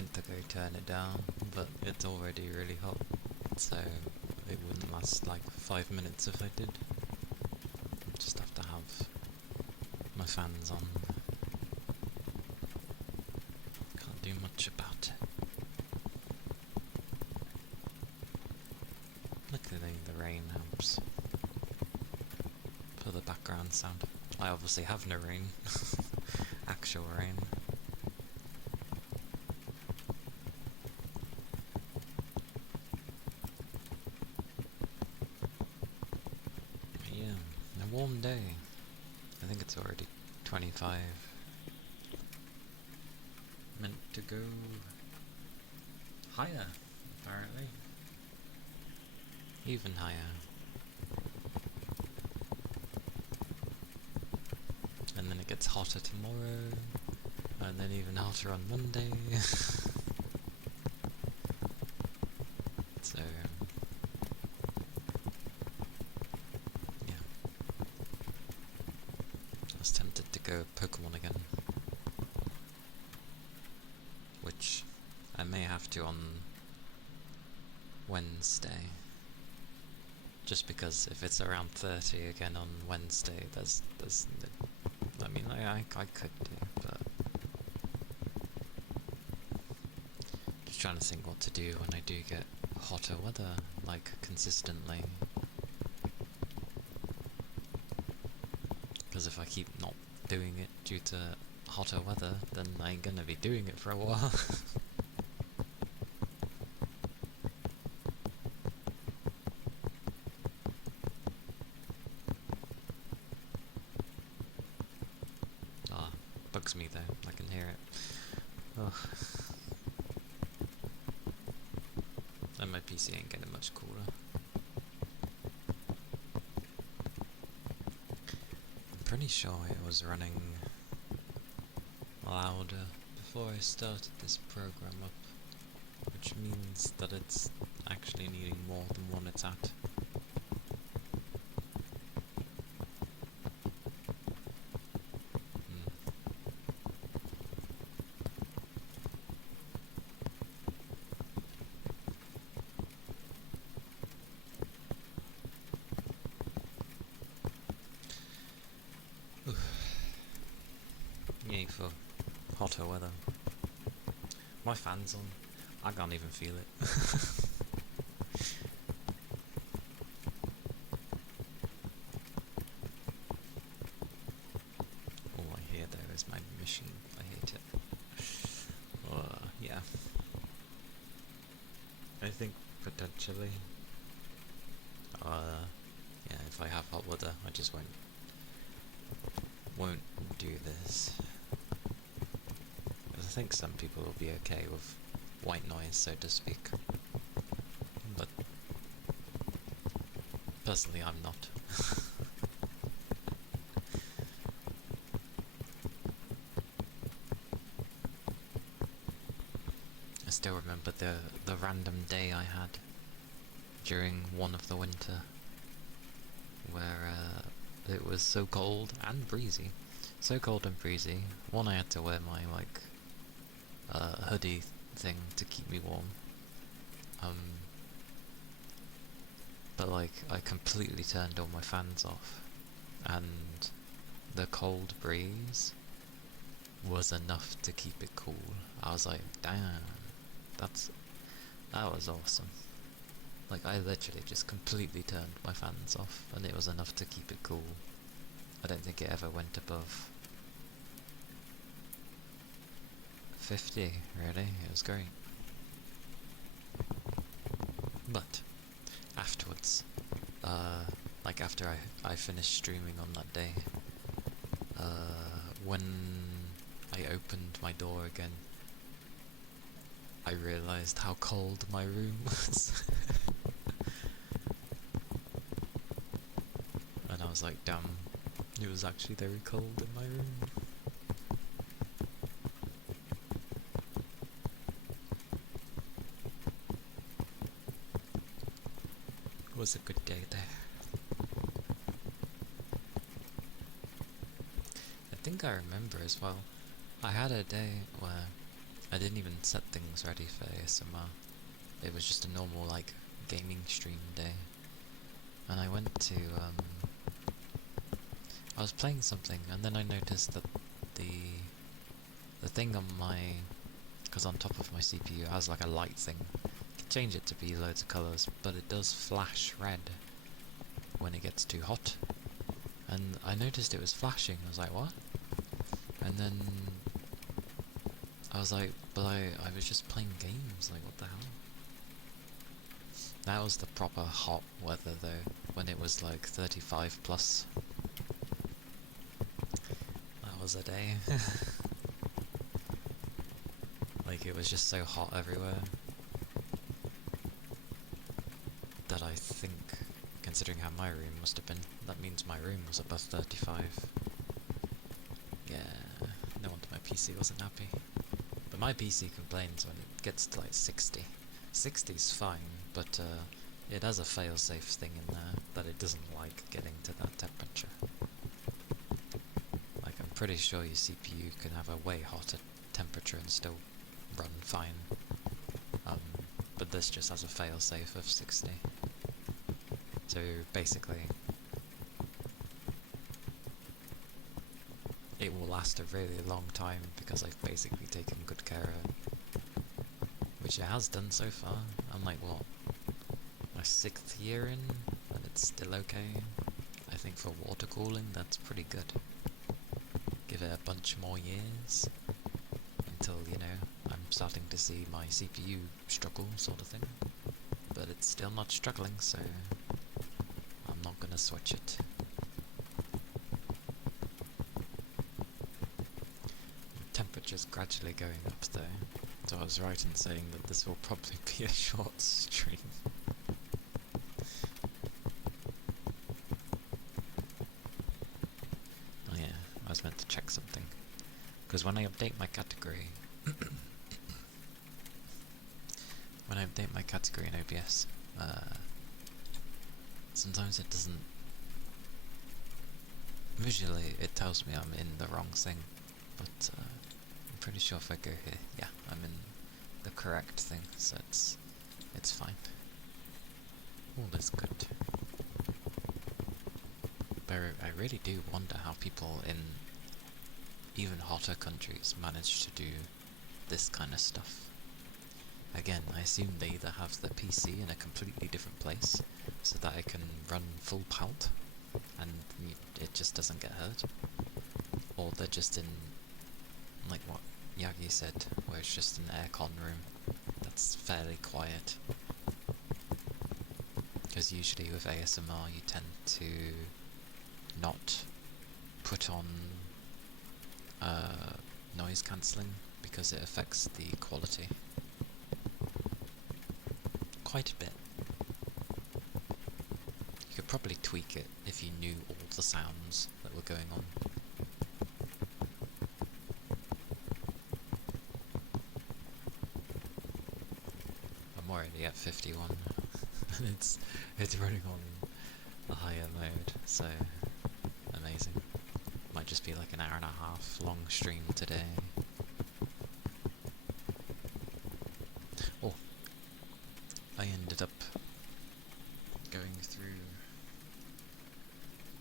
went to go turn it down, but it's already really hot, so it wouldn't last like 5 minutes if I did. Just have to have my fans on. Can't do much about it. Luckily the rain helps for the background sound. I obviously have no rain. Actual rain. But yeah, a warm day. I think it's already 25. Meant to go higher, apparently. Even higher. And then it gets hotter tomorrow, and then even hotter on Monday. So, yeah. I was tempted to go Pokemon again. Which I may have to on Wednesday. Just because if it's around 30 again on Wednesday, I mean, I could do, but just trying to think what to do when I do get hotter weather, like, consistently. Because if I keep not doing it due to hotter weather, then I ain't gonna be doing it for a while. Bugs me though, I can hear it. Ugh. And my PC ain't getting much cooler. I'm pretty sure it was running louder before I started this program up, which means that it's actually needing more than one it's at. Yay for hotter weather. My fan's on. I can't even feel it. All I hear there is my machine. I hate it. Yeah. I think potentially. Yeah, if I have hot weather, I just won't do this. I think some people will be okay with white noise, so to speak. But personally, I'm not. I still remember the random day I had during one of the winter, where it was so cold and breezy. So cold and breezy. One, I had to wear my hoodie thing to keep me warm. But I completely turned all my fans off, and the cold breeze was enough to keep it cool. I was like, damn, that was awesome. I literally just completely turned my fans off, and it was enough to keep it cool. I don't think it ever went above 50, really. It was great. But afterwards, after I finished streaming on that day, when I opened my door again, I realised how cold my room was. And I was like, damn, it was actually very cold in my room. It was a good day there. I think I remember as well, I had a day where I didn't even set things ready for ASMR. It was just a normal, like, gaming stream day. And I went to, I was playing something, and then I noticed that the thing on my, because on top of my CPU it has like a light thing. You can change it to be loads of colours, but it does flash red when it gets too hot. And I noticed it was flashing. I was like, what? And then I was like, but I was just playing games, like what the hell? That was the proper hot weather though, when it was like 35 plus. That was a day. Like it was just so hot everywhere that I think, considering how my room must have been, that means my room was above 35. Yeah, no wonder my PC wasn't happy. But my PC complains when it gets to like 60. 60's fine, but it has a fail-safe thing in there that it doesn't like getting to that temperature. Like I'm pretty sure your CPU can have a way hotter temperature and still run fine. But this just has a fail-safe of 60. So basically, it will last a really long time because I've basically taken good care of it. Which it has done so far. I'm like, what, my 6th year in, and it's still okay. I think for water cooling, that's pretty good. Give it a bunch more years, until, you know, I'm starting to see my CPU struggle, sort of thing. But it's still not struggling, so I'm not gonna switch it. The temperature's gradually going up though, so I was right in saying that this will probably be a short stream. Oh yeah, I was meant to check something. Because when I update my category, in OBS, sometimes it doesn't. Visually, it tells me I'm in the wrong thing, but I'm pretty sure if I go here, yeah, I'm in the correct thing, so it's fine. All is good. But I really do wonder how people in even hotter countries manage to do this kind of stuff. Again, I assume they either have the PC in a completely different place, so that it can run full pelt, and it just doesn't get hurt, or they're just in, like what Yagi said, where it's just an aircon room that's fairly quiet. Because usually with ASMR you tend to not put on noise cancelling because it affects the quality quite a bit. You could probably tweak it if you knew all the sounds that were going on. I'm already at 51 and it's running on a higher mode, so amazing. Might just be like an hour and a half long stream today. Oh, I ended up going through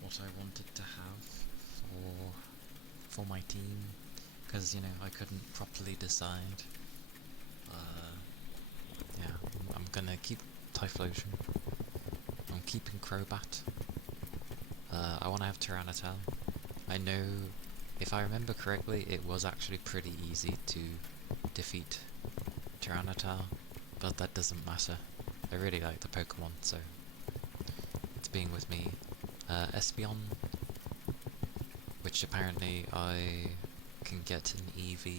what I wanted to have for my team, because, you know, I couldn't properly decide. Yeah, I'm gonna keep Typhlosion. I'm keeping Crobat. I want to have Tyranitar. I know, if I remember correctly, it was actually pretty easy to defeat Tyranitar, but that doesn't matter. I really like the Pokemon, so it's being with me. Espeon, which apparently I can get an EV,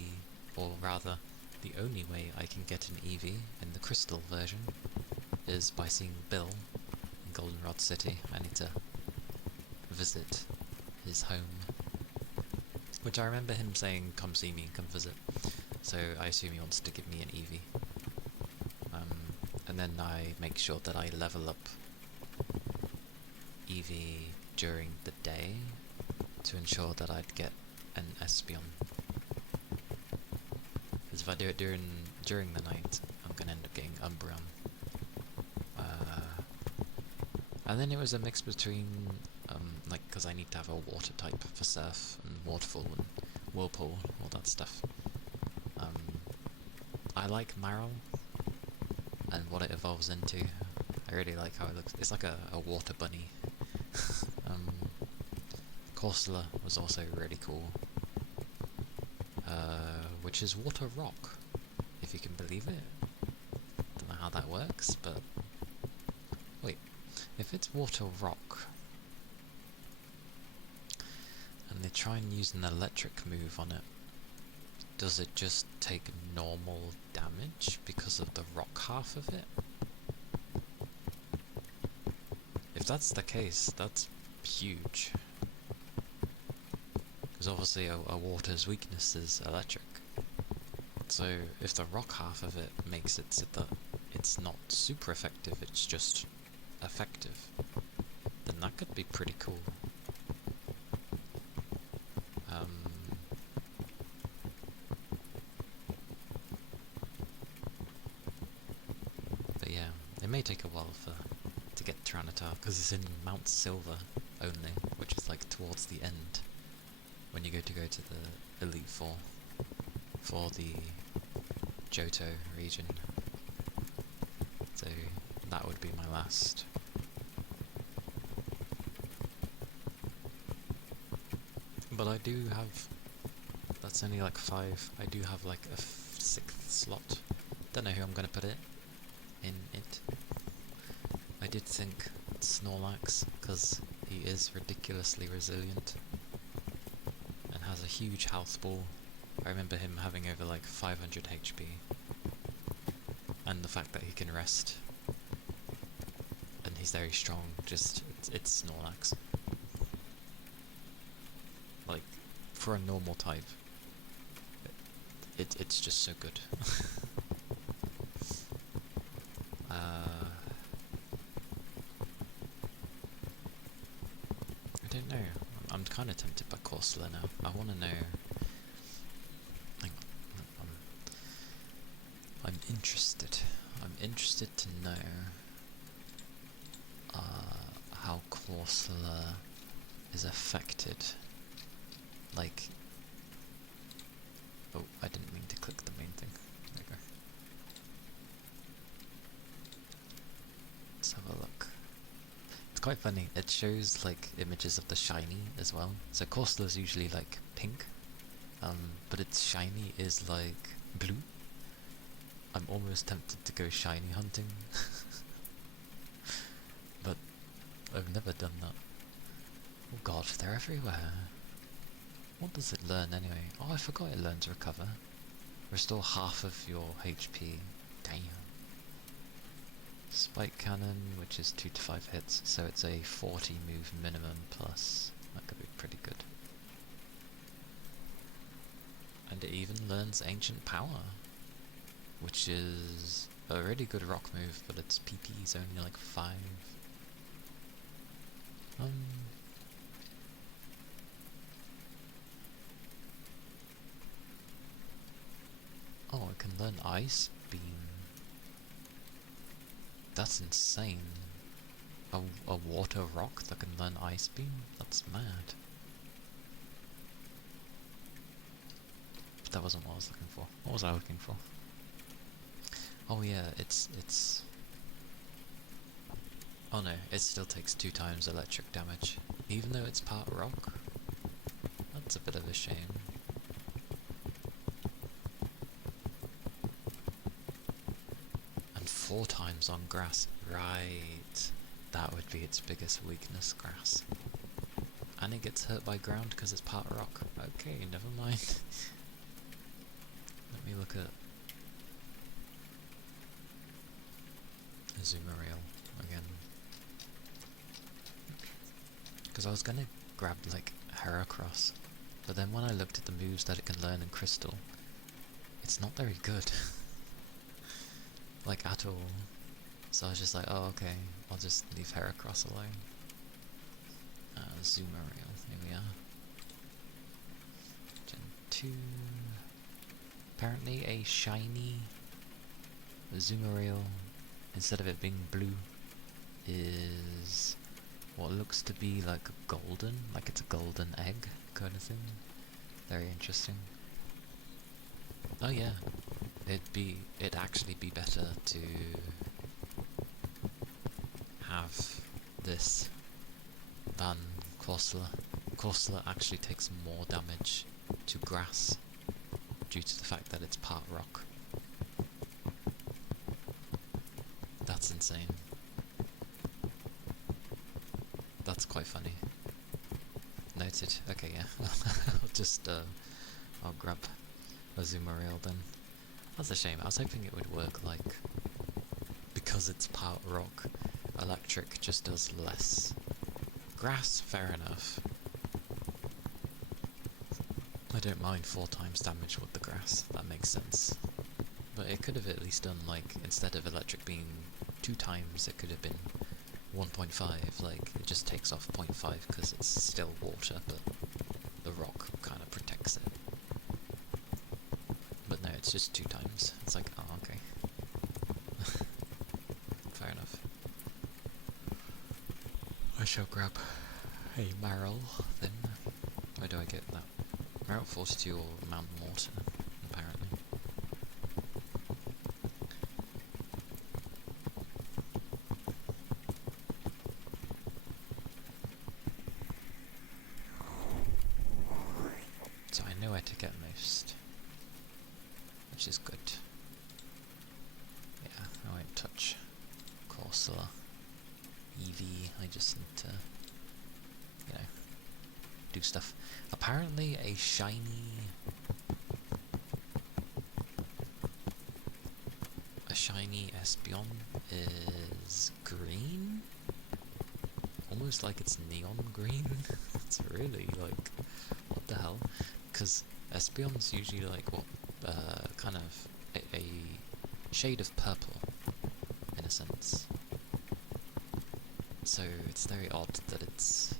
or rather, the only way I can get an EV in the Crystal version is by seeing Bill in Goldenrod City. I need to visit his home, which I remember him saying, come see me and come visit, so I assume he wants to give me an EV. And then I make sure that I level up Eevee during the day to ensure that I'd get an Espeon. Because if I do it during the night, I'm gonna end up getting Umbreon. And then it was a mix between, like, because I need to have a water type for Surf and Waterfall and Whirlpool, all that stuff. I like Marill and what it evolves into. I really like how it looks. It's like a water bunny. Corsola was also really cool, which is Water Rock, if you can believe it. Don't know how that works, but wait, if it's Water Rock and they try and use an electric move on it, does it just take normal damage because of the rock half of it? If that's the case, that's huge. Because obviously a water's weakness is electric. So if the rock half of it makes it so that it's not super effective, it's just effective, then that could be pretty cool. But yeah, it may take a while to get Tyranitar, because it's in Mount Silver only, which is like towards the end, when you go to the Elite Four for the Johto region. So that would be my last. But I do have, that's only like 5, I do have like a 6th slot. Don't know who I'm going to put it in it. I did think Snorlax, because he is ridiculously resilient and has a huge health ball. I remember him having over like 500 HP, and the fact that he can rest and he's very strong, just it's Snorlax. Like, for a normal type, it's just so good. I don't know. I'm kind of tempted by Corsola now. I want to know. Hang on. I'm interested. I'm interested to know how Corsola is affected. Like, oh, I didn't mean to click the main thing. There we go. Let's have a look. It's quite funny. It shows like images of the shiny as well. So Corsola's usually like pink, but its shiny is like blue. I'm almost tempted to go shiny hunting, but I've never done that. Oh god, they're everywhere. What does it learn anyway? Oh, I forgot it learns Recover. Restore half of your HP. Damn. Spike Cannon, which is 2 to 5 hits, so it's a 40 move minimum plus. That could be pretty good. And it even learns Ancient Power, which is a really good rock move, but its PP is only like 5. Oh, it can learn Ice Beam. That's insane. A water rock that can learn Ice Beam? That's mad. But that wasn't what I was looking for. What was I looking for? Oh yeah, it's... Oh no, it still takes 2 times electric damage, even though it's part rock. That's a bit of a shame. And 4 times on grass. Right. That would be its biggest weakness, grass. And it gets hurt by ground because it's part rock. Okay, never mind. Let me look at Azumarill again. Because I was gonna grab like Heracross, but then when I looked at the moves that it can learn in Crystal, it's not very good. Like at all. So I was just like, oh okay, I'll just leave Heracross alone. Azumarill, here we are. Gen 2. Apparently a shiny Azumarill, instead of it being blue, is what looks to be like a golden, like it's a golden egg kind of thing. Very interesting. Oh yeah, it'd actually be better to have this than Corsola. Corsola actually takes more damage to grass due to the fact that it's part rock. That's insane. That's quite funny. Noted. Okay, yeah. I'll grab Azumarill then. That's a shame. I was hoping it would work like, because it's part rock, electric just does less. Grass, fair enough. I don't mind 4 times damage with the grass, that makes sense. But it could have at least done, like, instead of electric being 2 times, it could have been 1.5, like, it just takes off 0.5 because it's still water, but the rock kind of protects it. But no, it's just 2 times. It's like, oh, okay. Fair enough. I shall grab a Marill, then. Where do I get that? Route 42 or Mount Morton, apparently. So I know where to get most, which is good. Yeah, I won't touch Corsola. Eevee, I just need to, you know, do stuff. Apparently a shiny Espeon is green? Almost like it's neon green. It's really like, what the hell? Because Espeon's usually like what, kind of a shade of purple in a sense. So it's very odd that it's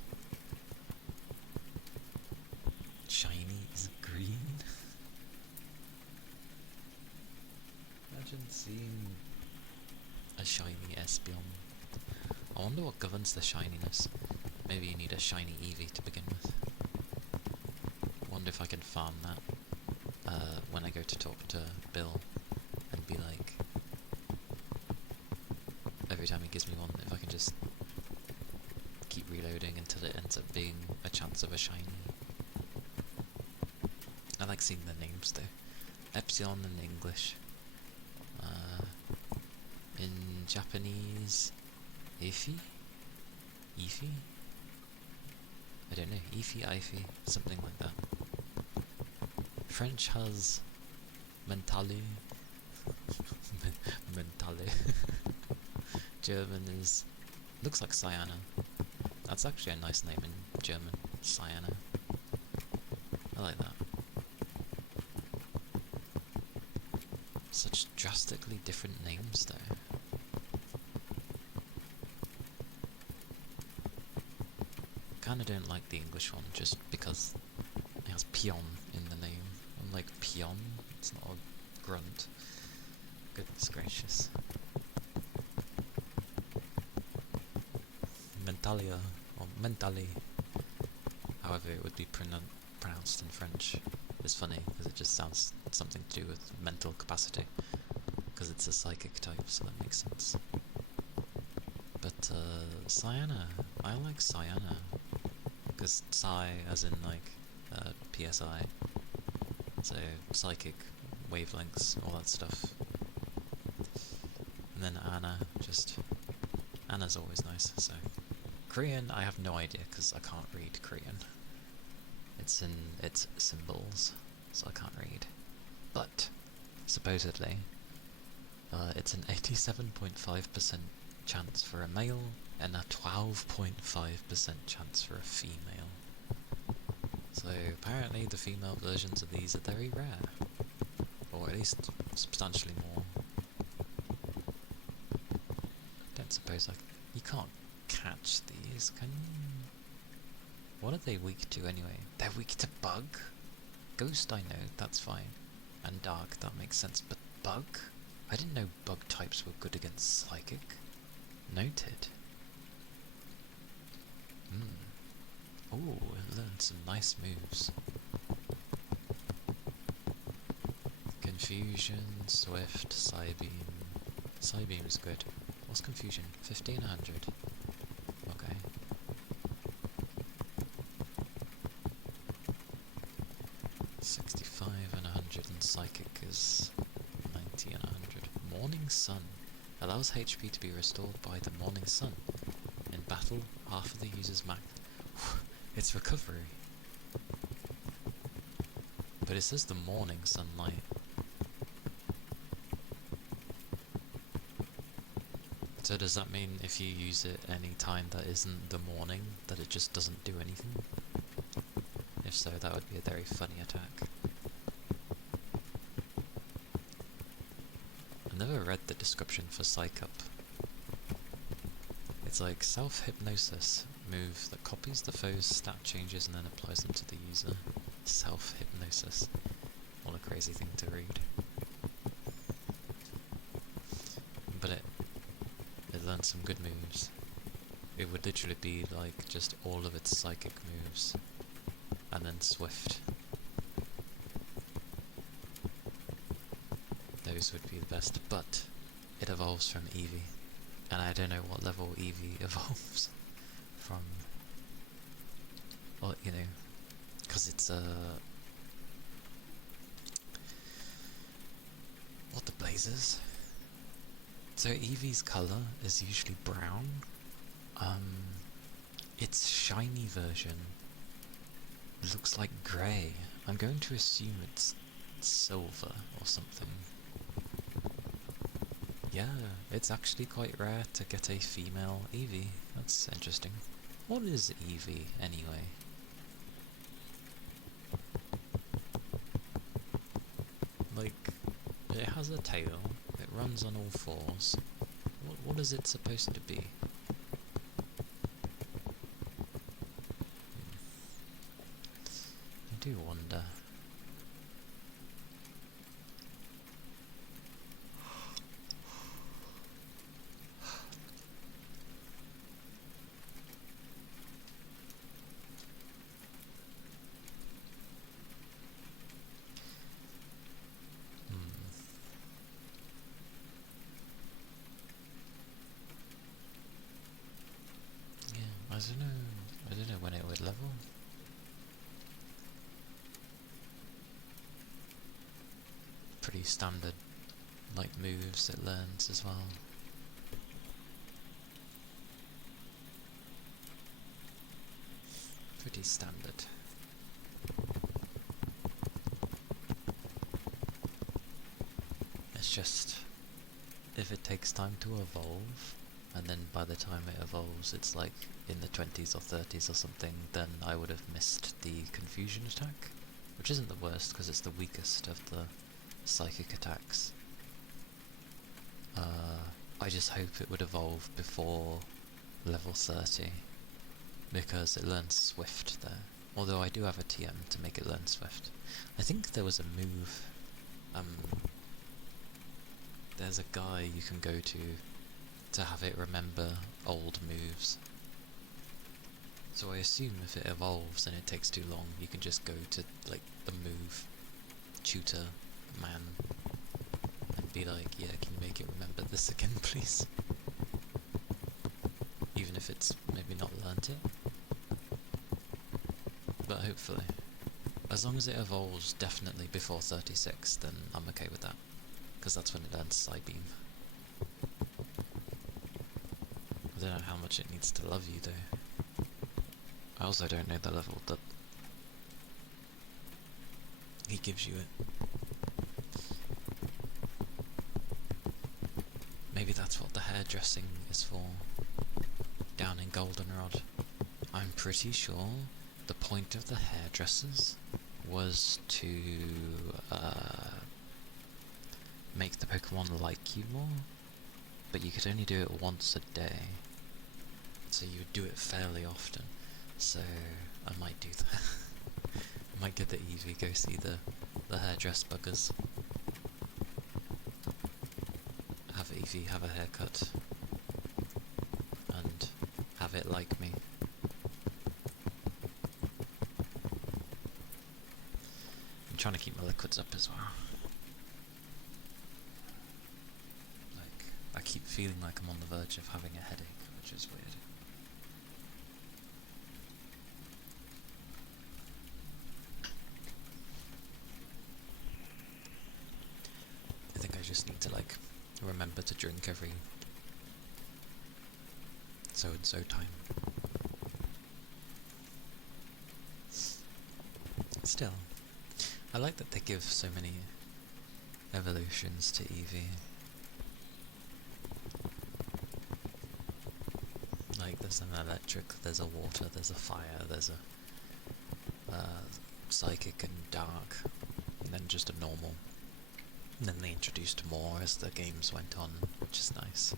shiny is green. Imagine seeing a shiny Espeon. I wonder what governs the shininess. Maybe you need a shiny Eevee to begin with. I wonder if I can farm that when I go to talk to Bill and be like, every time he gives me one, if I can just keep reloading until it ends up being a chance of a shiny. I like seeing the names though. Epsilon in English. In Japanese, Ify? Ify? I don't know, Ify, Ify, something like that. French has Mentale. Mentale. German is, looks like Cyana. That's actually a nice name in German, Cyana. I like that. Such drastically different names though. Kinda don't like the English one just because it has Pion in the name. I'm like, Pion? It's not a grunt. Goodness gracious. Mentalia, or Mentali, however it would be pronounced in French, is funny because it just sounds something to do with mental capacity, because it's a psychic type, so that makes sense. But Cyana, I like Cyana, because Psy as in like PSI, so psychic, wavelengths, all that stuff. And then Anna, just, Anna's always nice, so. Korean, I have no idea, because I can't read Korean. It's in its symbols, so I can't read. But, supposedly, it's an 87.5% chance for a male, and a 12.5% chance for a female. So, apparently the female versions of these are very rare. Or at least, substantially more. Don't suppose you can't catch these, can you? What are they weak to anyway? They're weak to bug? Ghost I know, that's fine. And dark, that makes sense. But bug? I didn't know bug types were good against psychic. Noted. Oh, it learned some nice moves. Confusion, Swift, Psybeam. Psybeam is good. What's Confusion? 1500. Okay. 65 and 100, and Psychic is 90 and 100. Morning Sun allows HP to be restored by the Morning Sun. In battle, half of the user's max. It's recovery. But it says the Morning Sunlight. So does that mean if you use it any time that isn't the morning, that it just doesn't do anything? If so, that would be a very funny attack. I never read the description for Psych Up. It's like self-hypnosis, move that copies the foe's stat changes and then applies them to the user. Self-hypnosis. What a crazy thing to read. But it learned some good moves. It would literally be like just all of its psychic moves. And then Swift. Those would be the best, but it evolves from Eevee. And I don't know what level Eevee evolves from. Well, you know, because it's what the blazes? So Eevee's colour is usually brown. Its shiny version looks like grey. I'm going to assume it's silver or something. Yeah, it's actually quite rare to get a female Eevee. That's interesting. What is Eevee, anyway? Like, it has a tail, it runs on all fours. What is it supposed to be? I do wonder. I don't know when it would level. Pretty standard, like, moves it learns as well. Pretty standard. It's just, if it takes time to evolve, and then by the time it evolves it's like in the 20s or 30s or something, then I would have missed the Confusion attack, which isn't the worst because it's the weakest of the psychic attacks. I just hope it would evolve before level 30, because it learns Swift there, although I do have a TM to make it learn Swift. I think there was a move, there's a guy you can go to have it remember old moves. So I assume if it evolves and it takes too long, you can just go to, like, the move tutor man and be like, yeah, can you make it remember this again, please? Even if it's maybe not learnt it. But hopefully. As long as it evolves definitely before 36, then I'm okay with that. Because that's when it learns Psybeam. I don't know how much it needs to love you though. I also don't know the level that he gives you it. Maybe that's what the hairdressing is for, down in Goldenrod. I'm pretty sure the point of the hairdressers was to make the Pokemon like you more, but you could only do it once a day. So you would do it fairly often, so I might do that. I might get the Eevee, go see the hairdress buggers. Eevee have a haircut and have it like me. I'm trying to keep my liquids up as well. Like, I keep feeling like I'm on the verge of having a headache, which is weird. I think I just need to, like, remember to drink every so and so time. Still, I like that they give so many evolutions to Eevee. Like, there's an electric, there's a water, there's a fire, there's a psychic and dark, and then just a normal. And then they introduced more as the games went on, which is nice.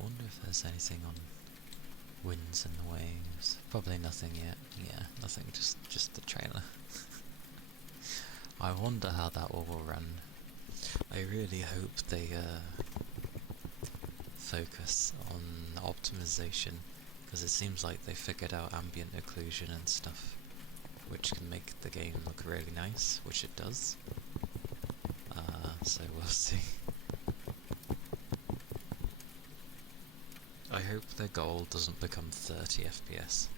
I wonder if there's anything on winds and the waves. Probably nothing yet. Yeah, nothing, just the trailer. I wonder how that will run. I really hope they focus on optimization, because it seems like they figured out ambient occlusion and stuff, which can make the game look really nice, which it does. So we'll see. I hope their goal doesn't become 30 FPS.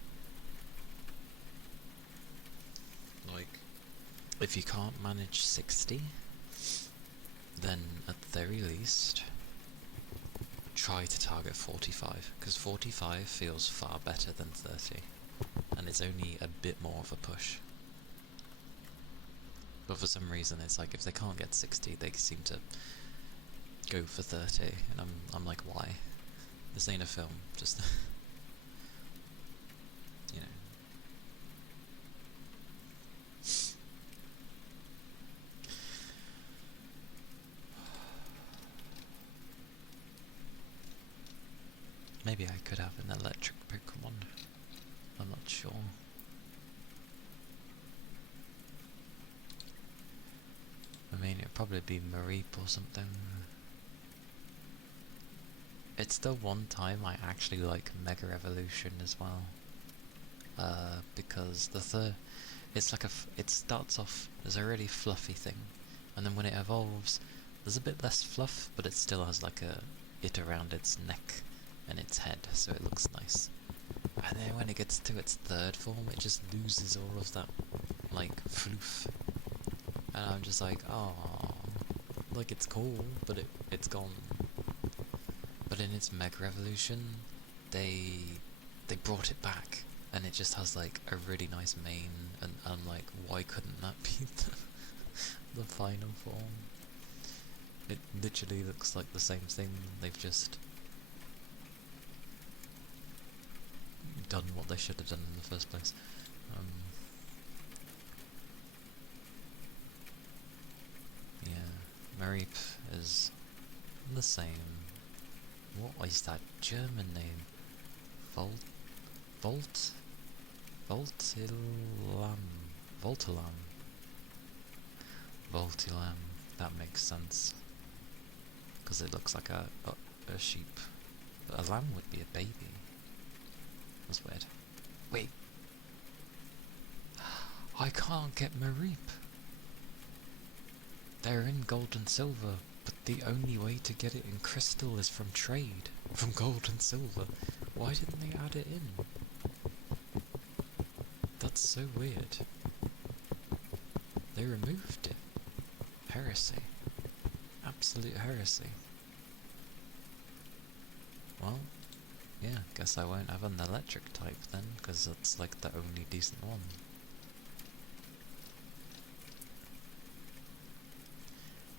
Like, if you can't manage 60, then at the very least, try to target 45, because 45 feels far better than 30, and it's only a bit more of a push. But for some reason, it's like if they can't get 60, they seem to go for 30, and I'm like, why? This ain't a film, just you know. Maybe I could have an electric Pokemon. I'm not sure. I mean, it'd probably be Mareep or something. It's the one time I actually like Mega Evolution as well. Because it's like it starts off as a really fluffy thing, and then when it evolves, there's a bit less fluff, but it still has like it around its neck and its head, so it looks nice. And then when it gets to its third form, it just loses all of that, like, floof. And I'm just like, oh, like, it's cool, but it's gone. But in its Mega Evolution, they brought it back, and it just has like a really nice mane, and I'm like, why couldn't that be the final form? It literally looks like the same thing. They've just done what they should have done in the first place. Yeah, Mareep is the same. What is that German name? Voltilam. That makes sense. Because it looks like a sheep. But a lamb would be a baby. That's weird. Wait. I can't get Mareep. They're in gold and silver, but the only way to get it in crystal is from trade. From gold and silver. Why didn't they add it in? That's so weird. They removed it. Heresy. Absolute heresy. Well, yeah, guess I won't have an electric type then, because that's like the only decent one.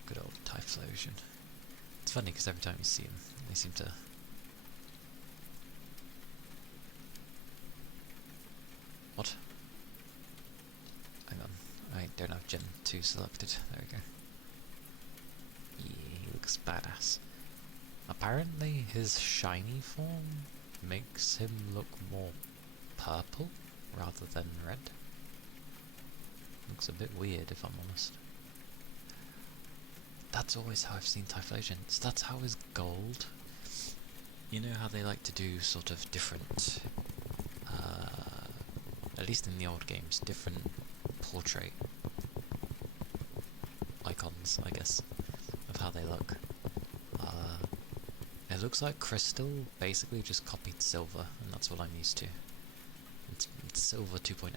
Good old Typhlosion. It's funny because every time you see them, they seem to... What? Hang on, I don't have Gen 2 selected. There we go. Yeah, he looks badass. Apparently his shiny form makes him look more purple rather than red. Looks a bit weird if I'm honest. That's always how I've seen Typhlosion. So that's how his gold... You know how they like to do sort of different... at least in the old games, different portrait icons, I guess, of how they look. It looks like Crystal basically just copied Silver, and that's what I'm used to. It's Silver 2.0.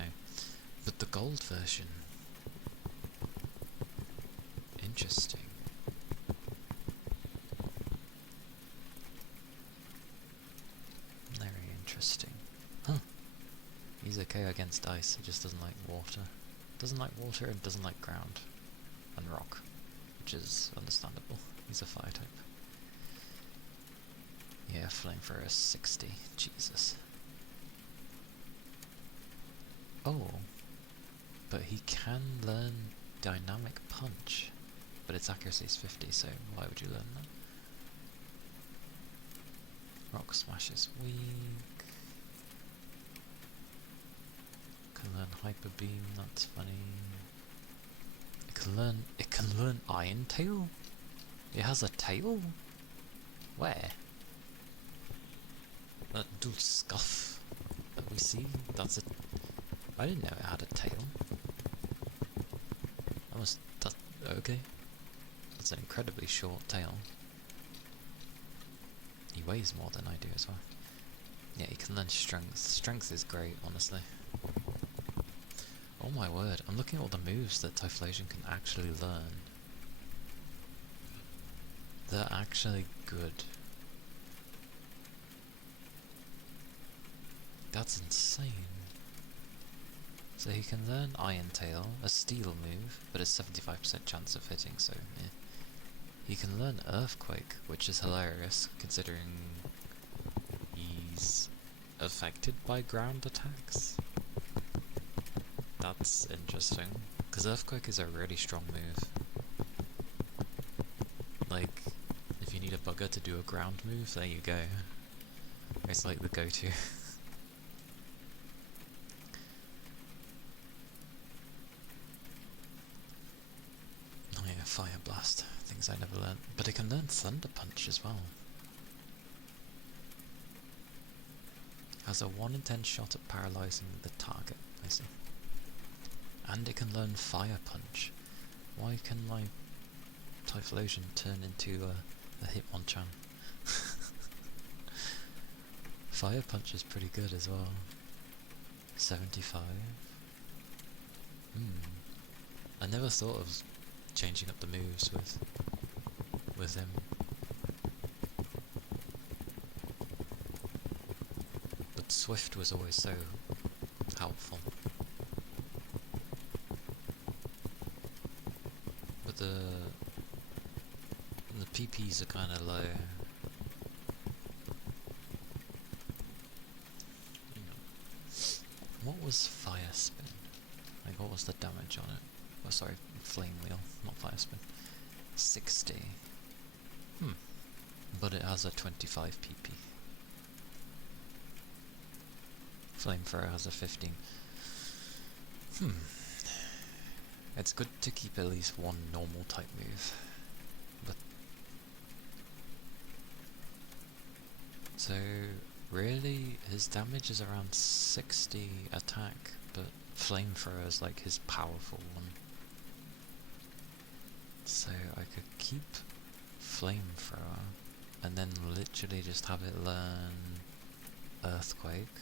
But the gold version... Interesting. Very interesting. Huh. He's okay against ice, he just doesn't like water. Doesn't like water and doesn't like ground. And rock. Which is understandable. He's a fire type. Yeah, Flamethrower 60. Jesus. Oh. But he can learn Dynamic Punch. But its accuracy is 50, so why would you learn that? Rock Smash is weak. Can learn Hyper Beam, that's funny. It can learn Iron Tail? It has a tail? Where? That dual scuff that we see, that's a... I didn't know it had a tail. Okay. That's an incredibly short tail. He weighs more than I do as well. Yeah, he can learn Strength. Strength is great, honestly. Oh my word, I'm looking at all the moves that Typhlosion can actually learn. They're actually good. That's insane. So he can learn Iron Tail, a steel move, but a 75% chance of hitting, so yeah. He can learn Earthquake, which is hilarious, considering he's affected by ground attacks. That's interesting, because Earthquake is a really strong move. Like, if you need a bugger to do a ground move, there you go. It's like the go-to. Oh yeah, Fire Blast, things I never learned. But it can learn Thunder Punch as well. Has a 1 in 10 shot at paralysing the target, I see. And it can learn Fire Punch. Why can my Typhlosion turn into a Hitmonchan? Fire Punch is pretty good as well. 75. I never thought of changing up the moves with him. But Swift was always so helpful. But the PPs are kind of low. What was Fire Spin? Like, what was the damage on it? Oh, sorry, Flame Wheel, not Fire Spin. 60. But it has a 25 PP. Flamethrower has a 15. It's good to keep at least one normal type move. But so really his damage is around 60 attack, but Flamethrower is like his powerful one. So I could keep Flamethrower and then literally just have it learn Earthquake,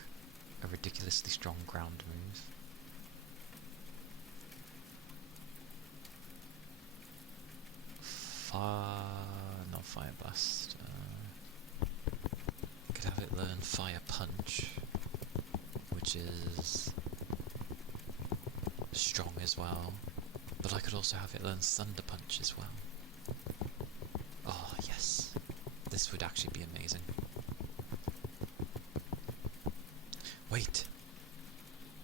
a ridiculously strong ground move. not fire blast. Could have it learn fire punch, which is strong as well. But I could also have it learn thunder punch as well. Oh yes, this would actually be amazing. Wait,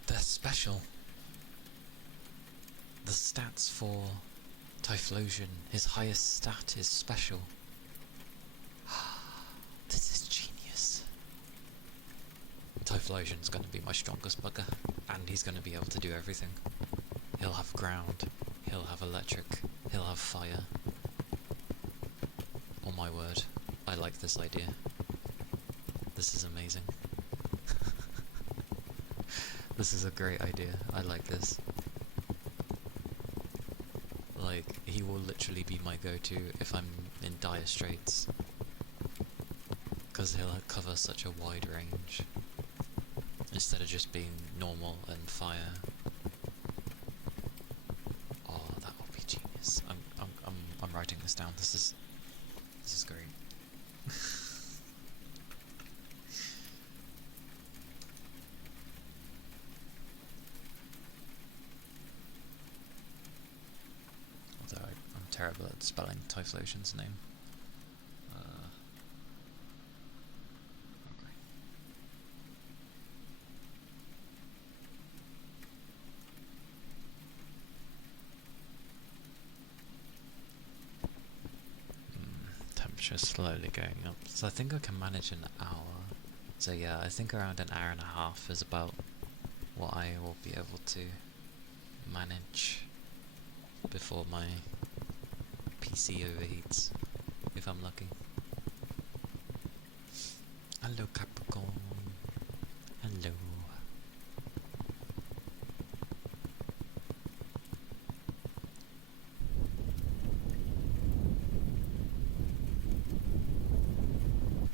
they're special. The stats for Typhlosion, his highest stat is special. This is genius. Typhlosion's going to be my strongest bugger, and he's going to be able to do everything. He'll have ground, he'll have electric, he'll have fire. Oh my word, I like this idea. This is amazing. This is a great idea, I like this. Like, he will literally be my go-to if I'm in dire straits. Because he'll cover such a wide range. Instead of just being normal and fire. Oh, that would be genius. I'm writing this down. This is great. Although I'm terrible at spelling Typhlosion's name. Temperature's slowly going up, so I think I can manage an hour. So yeah, I think around an hour and a half is about what I will be able to manage before my PC overheats, if I'm lucky. Hello Capricorn. Hello.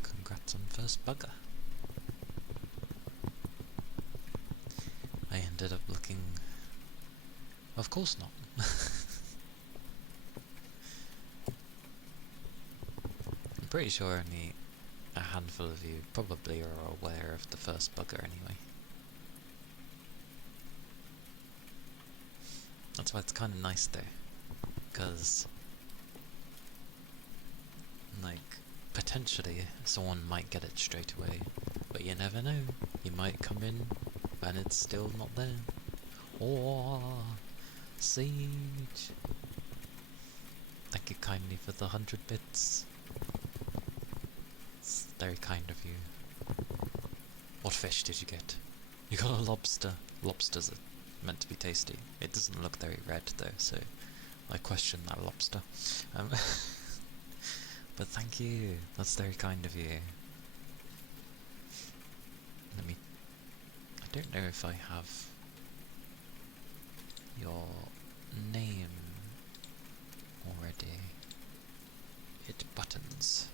Congrats on first bugger. I ended up looking... Of course not. I'm pretty sure only a handful of you probably are aware of the first bugger anyway. That's why it's kind of nice though, because like potentially someone might get it straight away, but you never know. You might come in and it's still not there. Or Siege. Thank you kindly for the 100 bits. It's very kind of you. What fish did you get? You got a lobster. Lobsters are meant to be tasty. It doesn't look very red though, so I question that lobster. But thank you. That's very kind of you. Let me... I don't know if I have your name already. Hit buttons.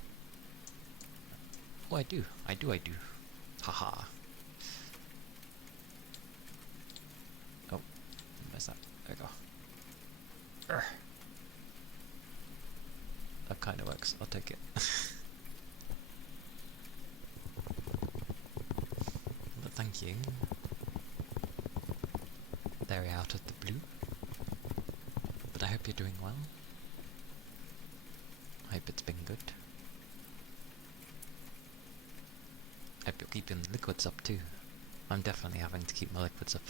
Oh, I do. I do. Haha. Oh, where's that? There we go. Urgh. That kind of works. I'll take it. But thank you. Very out of the blue. But I hope you're doing well. I hope it's been good. I hope you're keeping the liquids up too. I'm definitely having to keep my liquids up.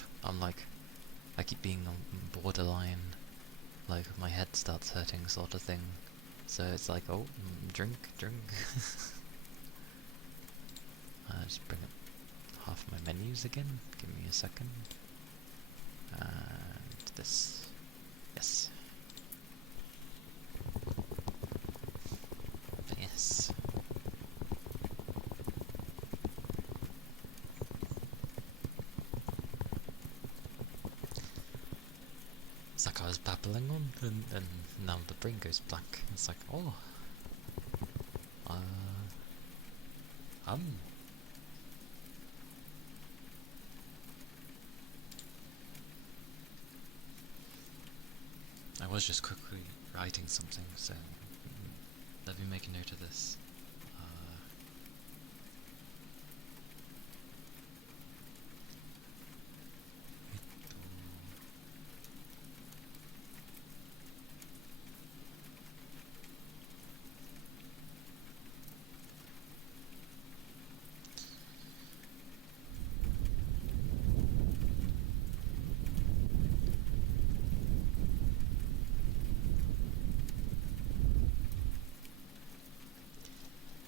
I keep being on borderline, like my head starts hurting sort of thing. So it's like, oh, drink. I'll just bring up half my menus again. Give me a second. And this. Yes. Yes. It's like I was babbling on, and now the brain goes blank. It's like, oh, I was just quickly writing something, so let me make a note of this.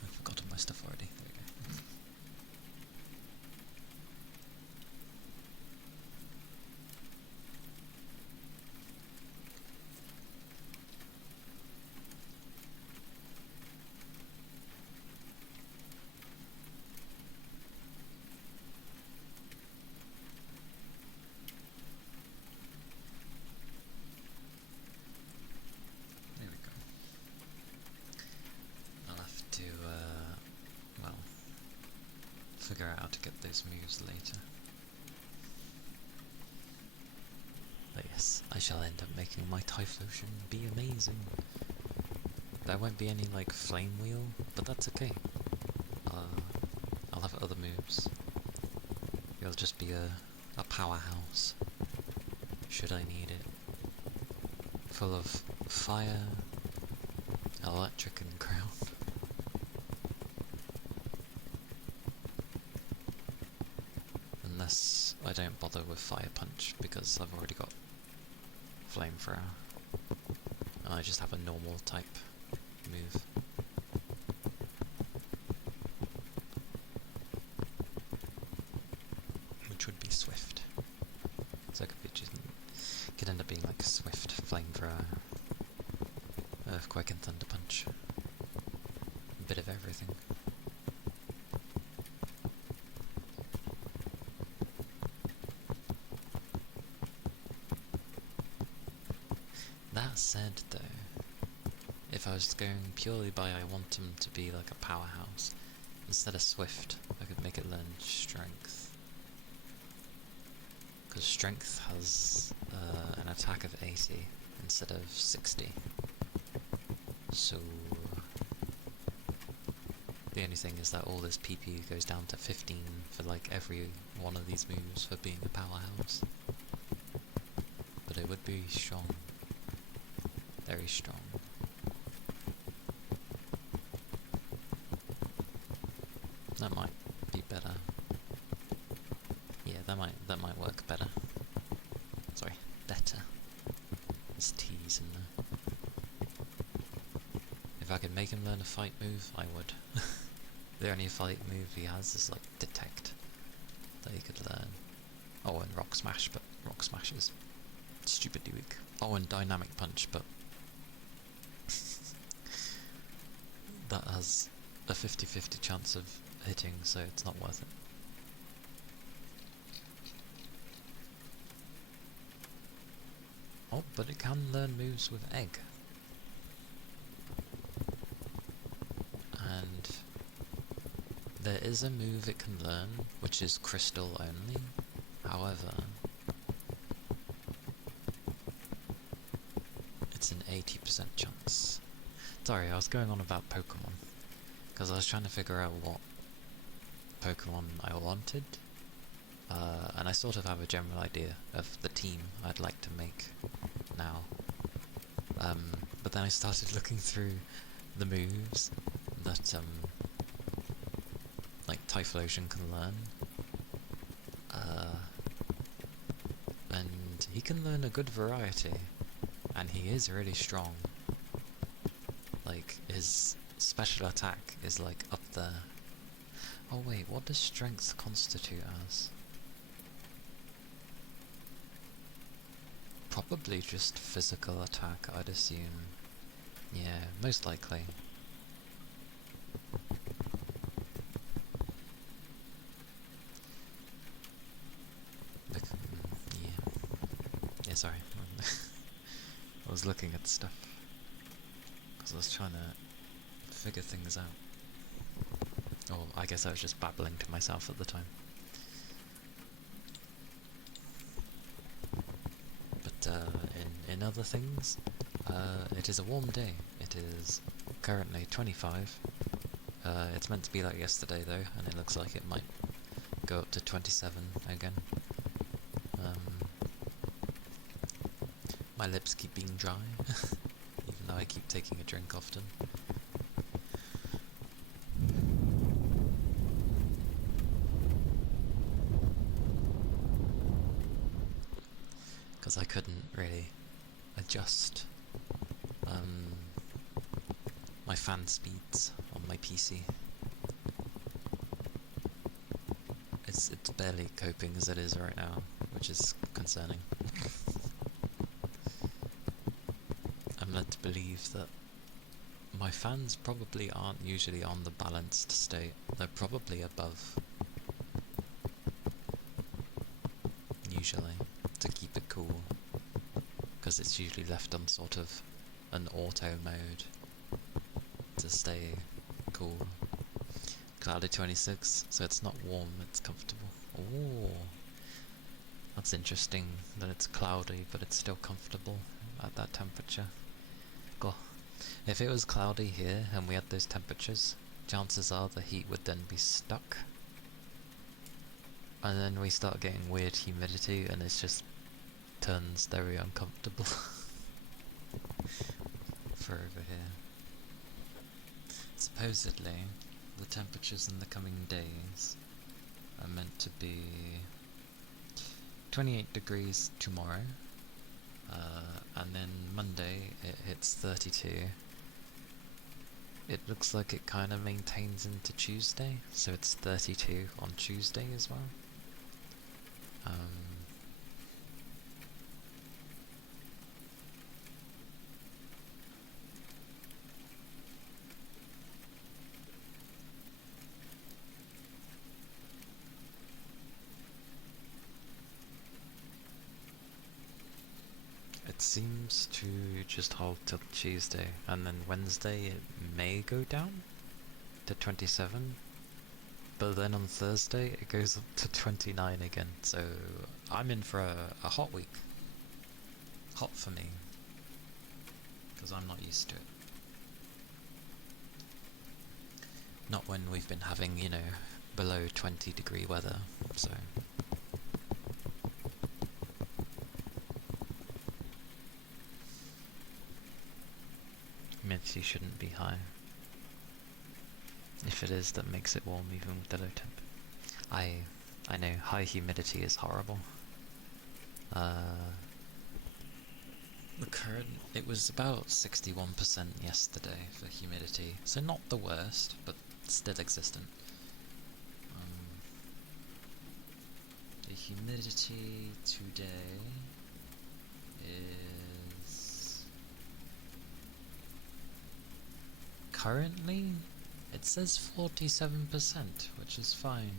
I've forgotten my stuff already. There we go. There we go. I'll have to, well, figure out how to get those moves later. But yes, I shall end up making my Typhlosion be amazing. There won't be any, like, flame wheel, but that's okay. I'll have other moves. It'll just be a powerhouse, should I need it. Full of fire, electric and ground. Unless I don't bother with Fire Punch, because I've already got Flamethrower. And I just have a normal type move. Which would be Swift. So could end up being like Swift, Flamethrower, Earthquake and Thunder Punch. A bit of everything. That said though, if I was going purely by I want him to be like a powerhouse, instead of Swift, I could make it learn Strength. Because Strength has an attack of 80 instead of 60. So the only thing is that all this PP goes down to 15 for like every one of these moves for being a powerhouse. But it would be strong. Very strong. That might be better. Yeah, that might work better. Sorry, better. There's T's in there. If I could make him learn a fight move, I would. The only fight move he has is like Detect that he could learn. Oh, and Rock Smash, but Rock Smash is stupidly weak. Oh, and Dynamic Punch, but that has a 50-50 chance of hitting, so it's not worth it. Oh, but it can learn moves with Egg. And there is a move it can learn, which is Crystal only. However, it's an 80% chance. Sorry, I was going on about Pokemon, because I was trying to figure out what Pokemon I wanted, and I sort of have a general idea of the team I'd like to make now. But then I started looking through the moves that like Typhlosion can learn, and he can learn a good variety, and he is really strong. Like, his special attack is like up there. Oh wait, what does Strength constitute as? Probably just physical attack, I'd assume. Yeah, most likely. Yeah. Yeah, sorry. I was looking at stuff. Because I was trying to figure things out. Or I guess I was just babbling to myself at the time. But in other things, it is a warm day. It is currently 25. It's meant to be like yesterday though, and it looks like it might go up to 27 again. My lips keep being dry, even though I keep taking a drink often. Because I couldn't really adjust my fan speeds on my PC. It's barely coping as it is right now, which is concerning. I'm led to believe that my fans probably aren't usually on the balanced state. They're probably above. Usually, to keep it cool. Because it's usually left on sort of an auto mode to stay cool. Cloudy 26, so it's not warm, it's comfortable. Ooh, that's interesting that it's cloudy, but it's still comfortable at that temperature. Cool. If it was cloudy here and we had those temperatures, chances are the heat would then be stuck. And then we start getting weird humidity and it just turns very uncomfortable for over here. Supposedly, the temperatures in the coming days are meant to be 28 degrees tomorrow, and then Monday it hits 32. It looks like it kind of maintains into Tuesday, so it's 32 on Tuesday as well. It seems to just hold till Tuesday, and then Wednesday it may go down to 27, but then on Thursday it goes up to 29 again, so I'm in for a hot week. Hot for me, because I'm not used to it. Not when we've been having, you know, below 20 degree weather, so... Humidity shouldn't be high. If it is, that makes it warm even with the low temp. I know, high humidity is horrible. The current, it was about 61% yesterday for humidity, so not the worst, but still existent. The humidity today is... Currently, it says 47%, which is fine.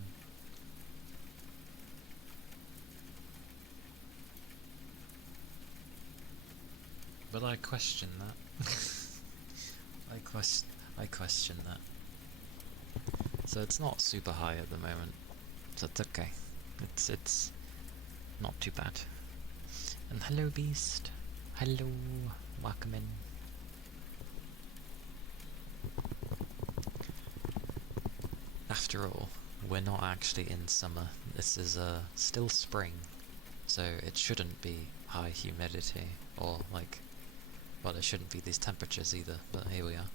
But I question that. I question that. So it's not super high at the moment, so it's okay. It's not too bad. And hello, Beast. Hello, welcome in. After all, we're not actually in summer. This is still spring, so it shouldn't be high humidity or like. Well, it shouldn't be these temperatures either, but here we are.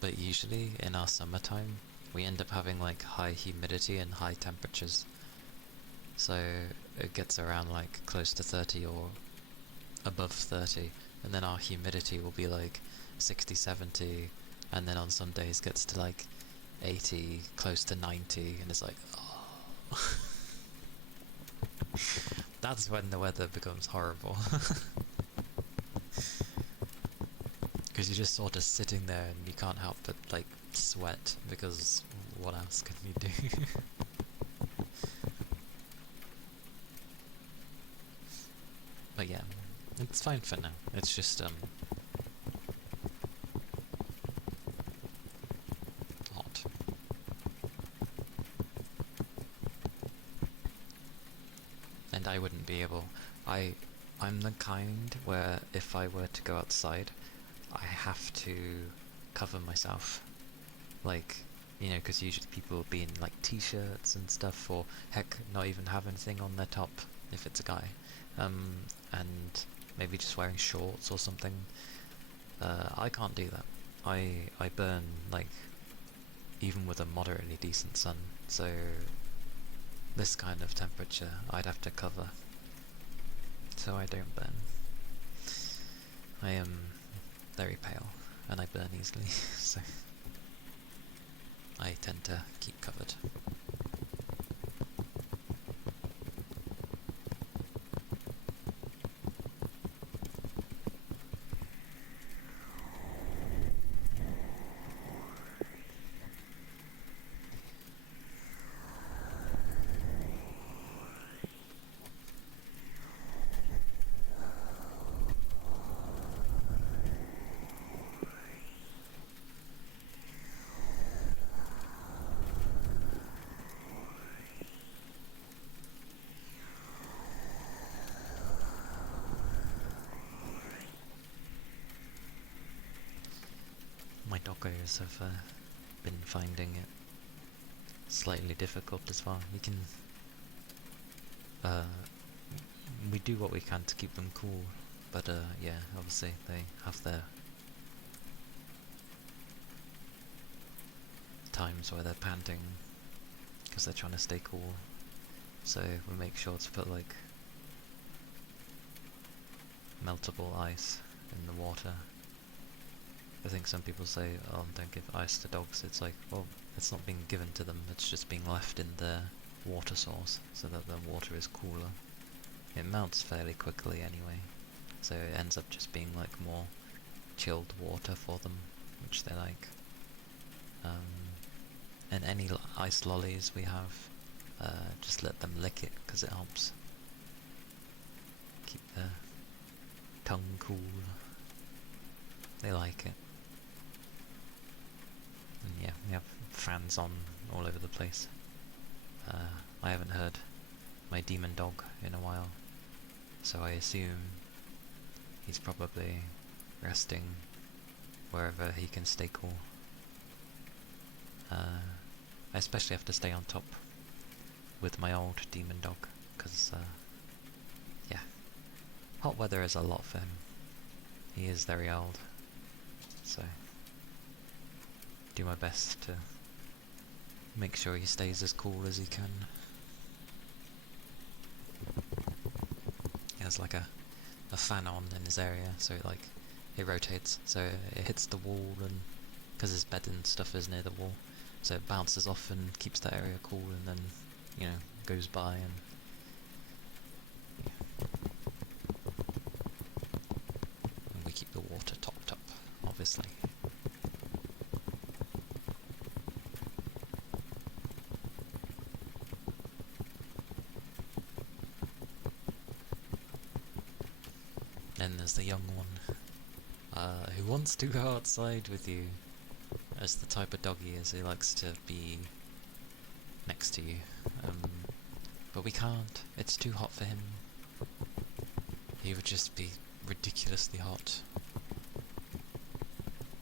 But usually in our summertime, we end up having like high humidity and high temperatures. So it gets around like close to 30 or above 30, and then our humidity will be like 60, 70, and then on some days gets to like 80, close to 90, and it's like, oh. That's when the weather becomes horrible. Because you're just sort of sitting there and you can't help but like sweat, because what else can you do? But yeah, it's fine for now. It's just hot. And I wouldn't be able... I'm the kind where if I were to go outside, I have to cover myself. Like, you know, because usually people will be in like t-shirts and stuff, or heck, not even have anything on their top if it's a guy, and maybe just wearing shorts or something. I can't do that. I burn like even with a moderately decent sun, so this kind of temperature I'd have to cover, so I don't burn. I am very pale and I burn easily, so I tend to keep covered. My doggos have been finding it slightly difficult as well. We do what we can to keep them cool, but yeah, obviously they have their times where they're panting because they're trying to stay cool. So we make sure to put like meltable ice in the water. I think some people say, oh, don't give ice to dogs. It's like, well, it's not being given to them, it's just being left in their water source so that the water is cooler. It melts fairly quickly anyway, so it ends up just being like more chilled water for them, which they like. And any ice lollies we have, just let them lick it because it helps keep their tongue cool. They like it. And yeah, we have fans on all over the place. I haven't heard my demon dog in a while, so I assume he's probably resting wherever he can stay cool. I especially have to stay on top with my old demon dog, because, yeah, hot weather is a lot for him. He is very old, so do my best to make sure he stays as cool as he can. He has like a fan on in his area, so it rotates, so it hits the wall, and because his bed and stuff is near the wall, so it bounces off and keeps that area cool, and then, you know, goes by, and we keep the water topped up, obviously. Then there's the young one, who wants to go outside with you. As the type of dog he is, he likes to be next to you. But we can't. It's too hot for him. He would just be ridiculously hot.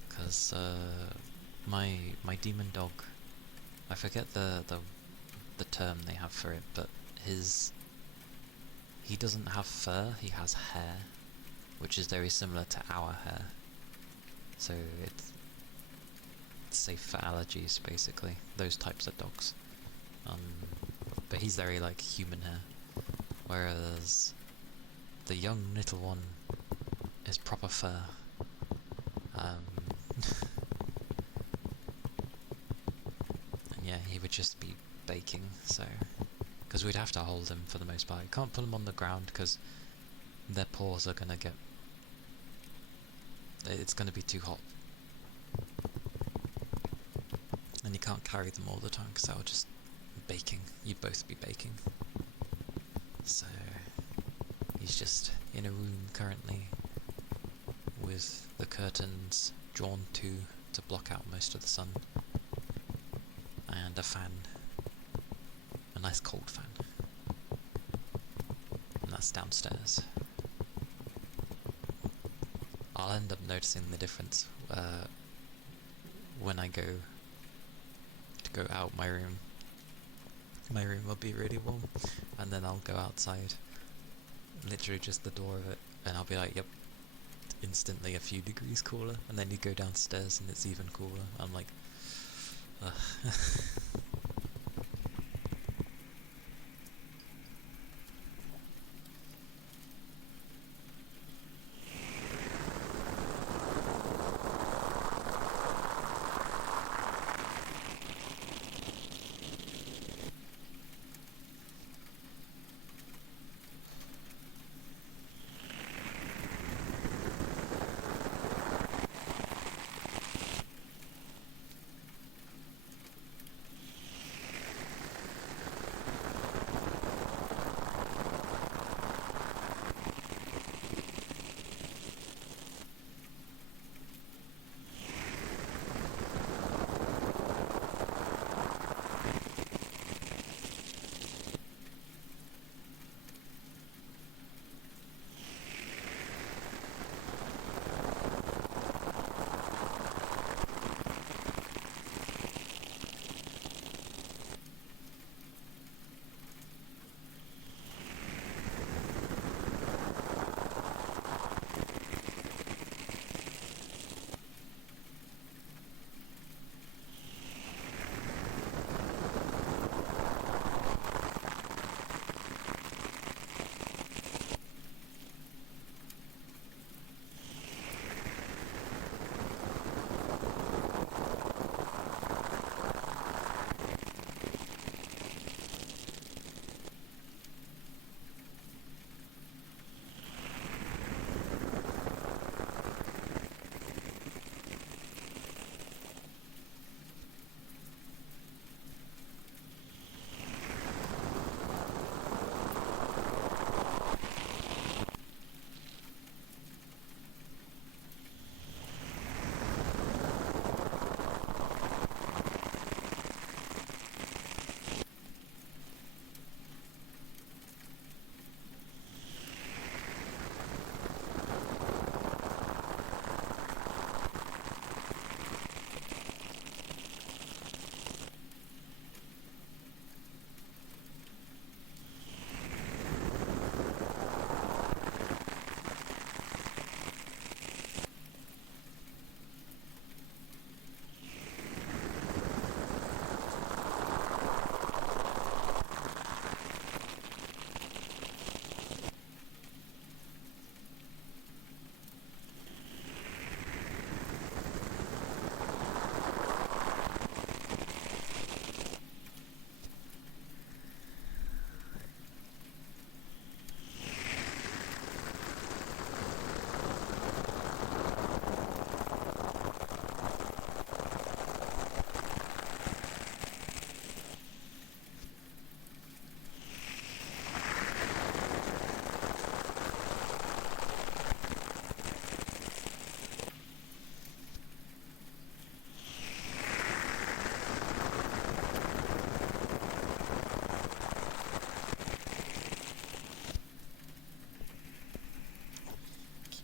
Because my demon dog, I forget the term they have for it, but he doesn't have fur, he has hair, which is very similar to our hair. So it's safe for allergies, basically. Those types of dogs. But he's very like human hair, whereas the young little one is proper fur. And yeah, he would just be baking, so because we'd have to hold him for the most part. You can't put him on the ground because their paws are gonna get, it's gonna be too hot, and you can't carry them all the time because that would just baking. You'd both be baking. So he's just in a room currently with the curtains drawn to block out most of the sun, and a fan, a nice cold fan, and that's downstairs. I'll end up noticing the difference when I go out my room. My room will be really warm, and then I'll go outside, literally just the door of it, and I'll be like, yep, instantly a few degrees cooler, and then you go downstairs and it's even cooler. I'm like, ugh.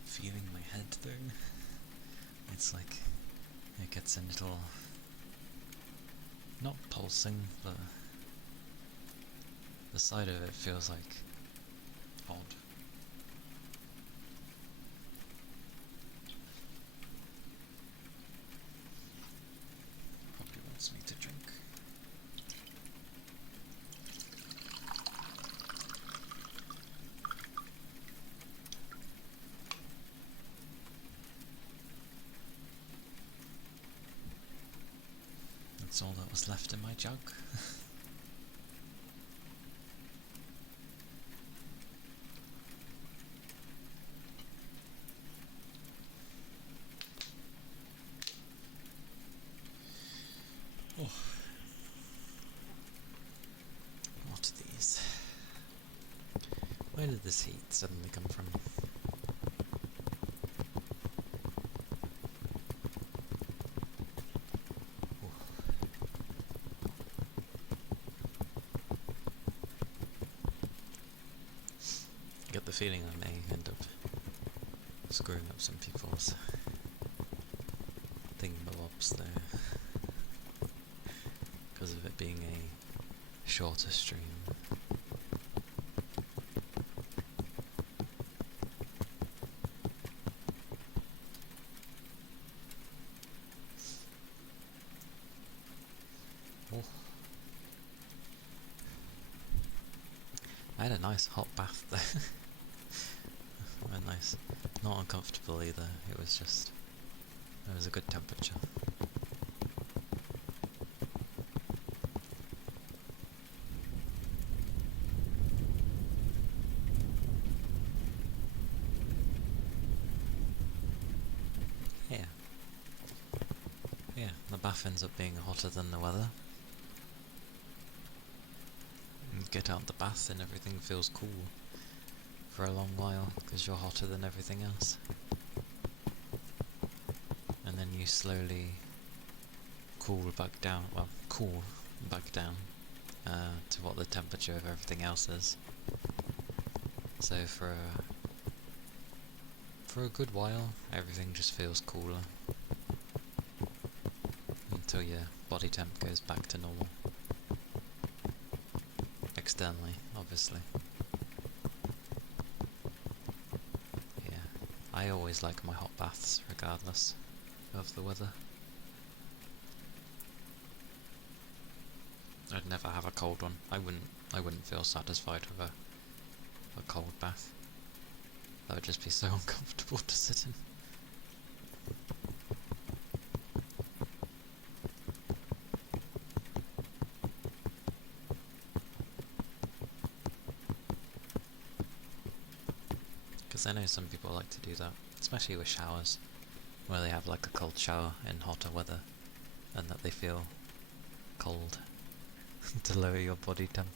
Feeling my head though. It's like it gets a little, not pulsing, but the side of it feels like odd. Probably wants me to drink. That's all that was left in my jug. Oh. What are these? Where did this heat suddenly come from? I get the feeling I may end up screwing up some people's thingamabobs there because of it being a shorter stream. Oh. I had a nice hot bath there. Nice. Not uncomfortable either, it was a good temperature. Yeah. Yeah, the bath ends up being hotter than the weather. You get out the bath and everything feels cool for a long while, because you're hotter than everything else. And then you slowly cool back down to what the temperature of everything else is. So for a good while, everything just feels cooler. Until your body temp goes back to normal. Externally, obviously. Yeah, I always like my hot baths, regardless of the weather. I'd never have a cold one. I wouldn't feel satisfied with a cold bath. That would just be so uncomfortable to sit in. Because I know some people like to do that, especially with showers, where they have like a cold shower in hotter weather, and that they feel cold to lower your body temp.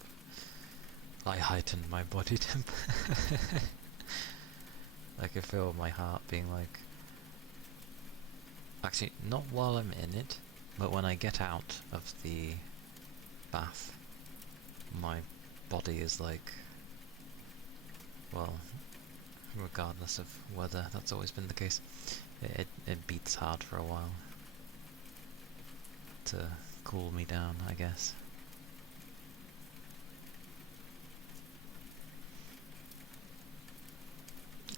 I heightened my body temp. I could feel my heart being like... Actually, not while I'm in it, but when I get out of the bath, my body is like... Well, regardless of weather, that's always been the case. It beats hard for a while to cool me down, I guess.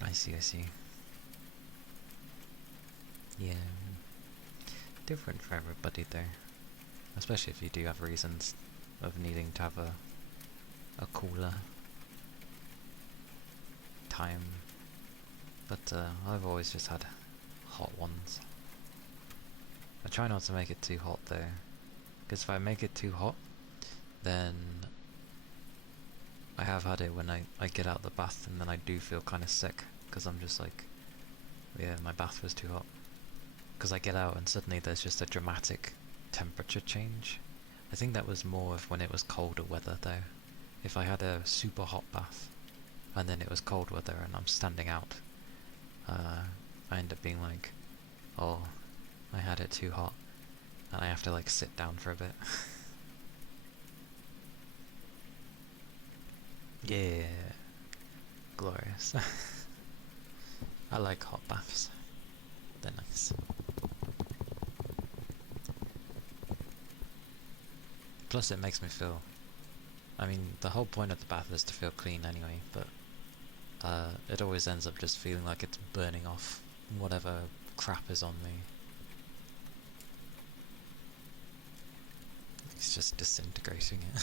I see. Yeah. Different for everybody there. Especially if you do have reasons of needing to have a cooler time. But I've always just had hot ones. I try not to make it too hot though. Because if I make it too hot, then I have had it when I get out of the bath and then I do feel kind of sick. Because I'm just like, yeah, my bath was too hot. Because I get out and suddenly there's just a dramatic temperature change. I think that was more of when it was colder weather though. If I had a super hot bath and then it was cold weather and I'm standing out, I end up being like, oh, I had it too hot, and I have to like sit down for a bit. Yeah, glorious. I like hot baths. They're nice. Plus it makes me feel... I mean, the whole point of the bath is to feel clean anyway, but it always ends up just feeling like it's burning off whatever crap is on me. It's just disintegrating it.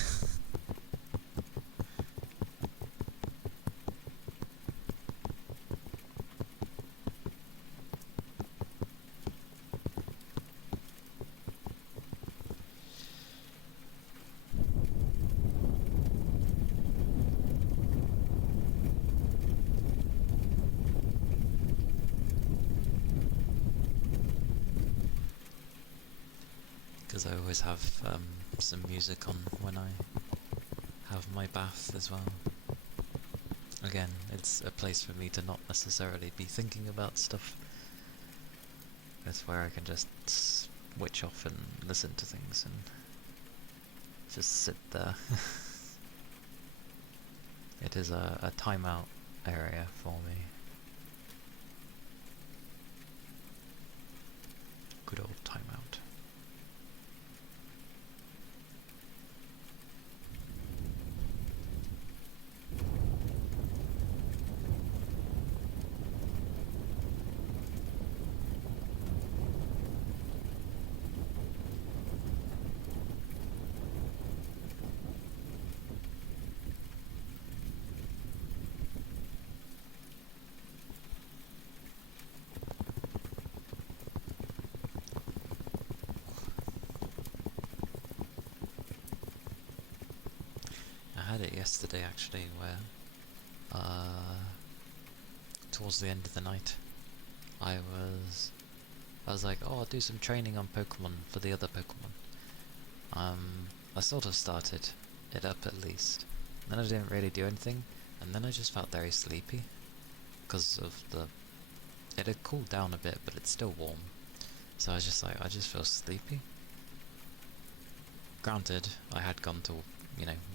Because I always have some music on when I have my bath as well. Again, it's a place for me to not necessarily be thinking about stuff. It's where I can just switch off and listen to things and just sit there. It is a timeout area for me. good old timeout. I had it yesterday actually, where towards the end of the night, I was like, oh, I'll do some training on Pokemon for the other Pokemon. I sort of started it up at least, then I didn't really do anything, and then I just felt very sleepy, because of it had cooled down a bit, but it's still warm, so I was just like, I just feel sleepy. Granted, I had gone to,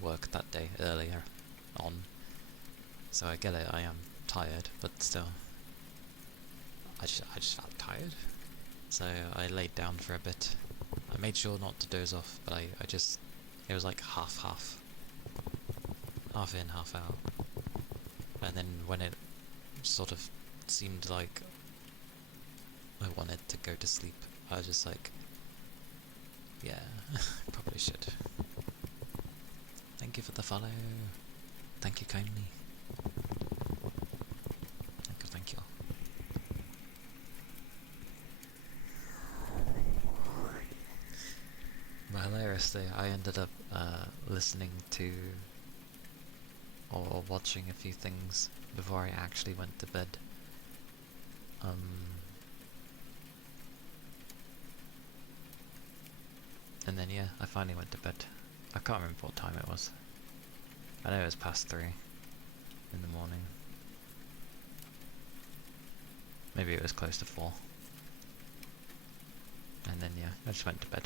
work that day earlier on, so I get it, I am tired, but still, I just felt tired. So I laid down for a bit. I made sure not to doze off, but it was like half in, half out. And then when it sort of seemed like I wanted to go to sleep, I was just like, yeah, probably should. Thank you for the follow. Thank you kindly. Thank you. But hilariously, I ended up listening to or watching a few things before I actually went to bed. And then yeah, I finally went to bed. I can't remember what time it was. I know it was past 3 in the morning. Maybe it was close to 4. And then yeah, I just went to bed.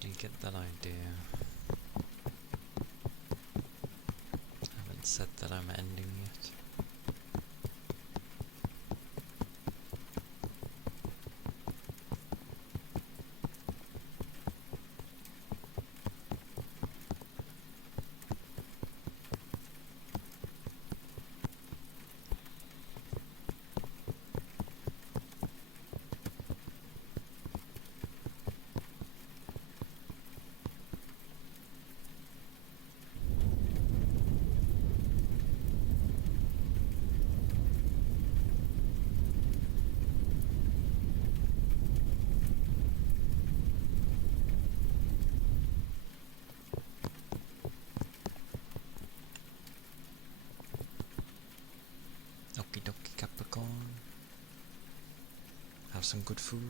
Do you get that idea? I haven't said that I'm ending yet. Okie dokie Capricorn. Have some good food.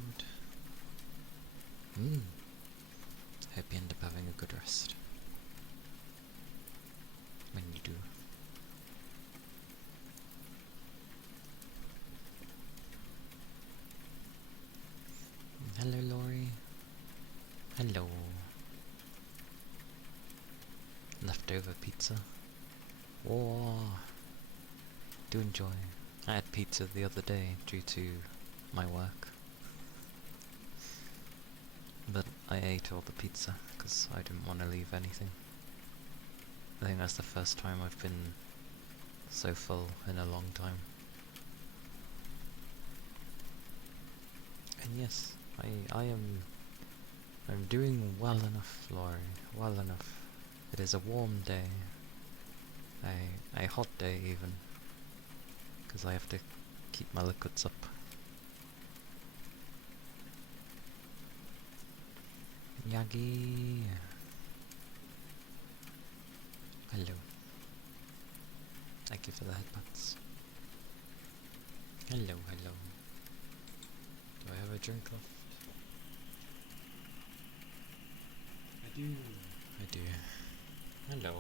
Hope you end up having a good rest. When you do. Hello, Laurie. Hello. Leftover pizza. Oh, do enjoy. I had pizza the other day due to my work. But I ate all the pizza because I didn't want to leave anything. I think that's the first time I've been so full in a long time. And yes, I'm doing well enough, Laurie, well enough. It is a warm day, a hot day even, because I have to keep my liquids up. Yagi! Hello. Thank you for the headbutts. Hello, hello. Do I have a drink left? I do. I do. Hello.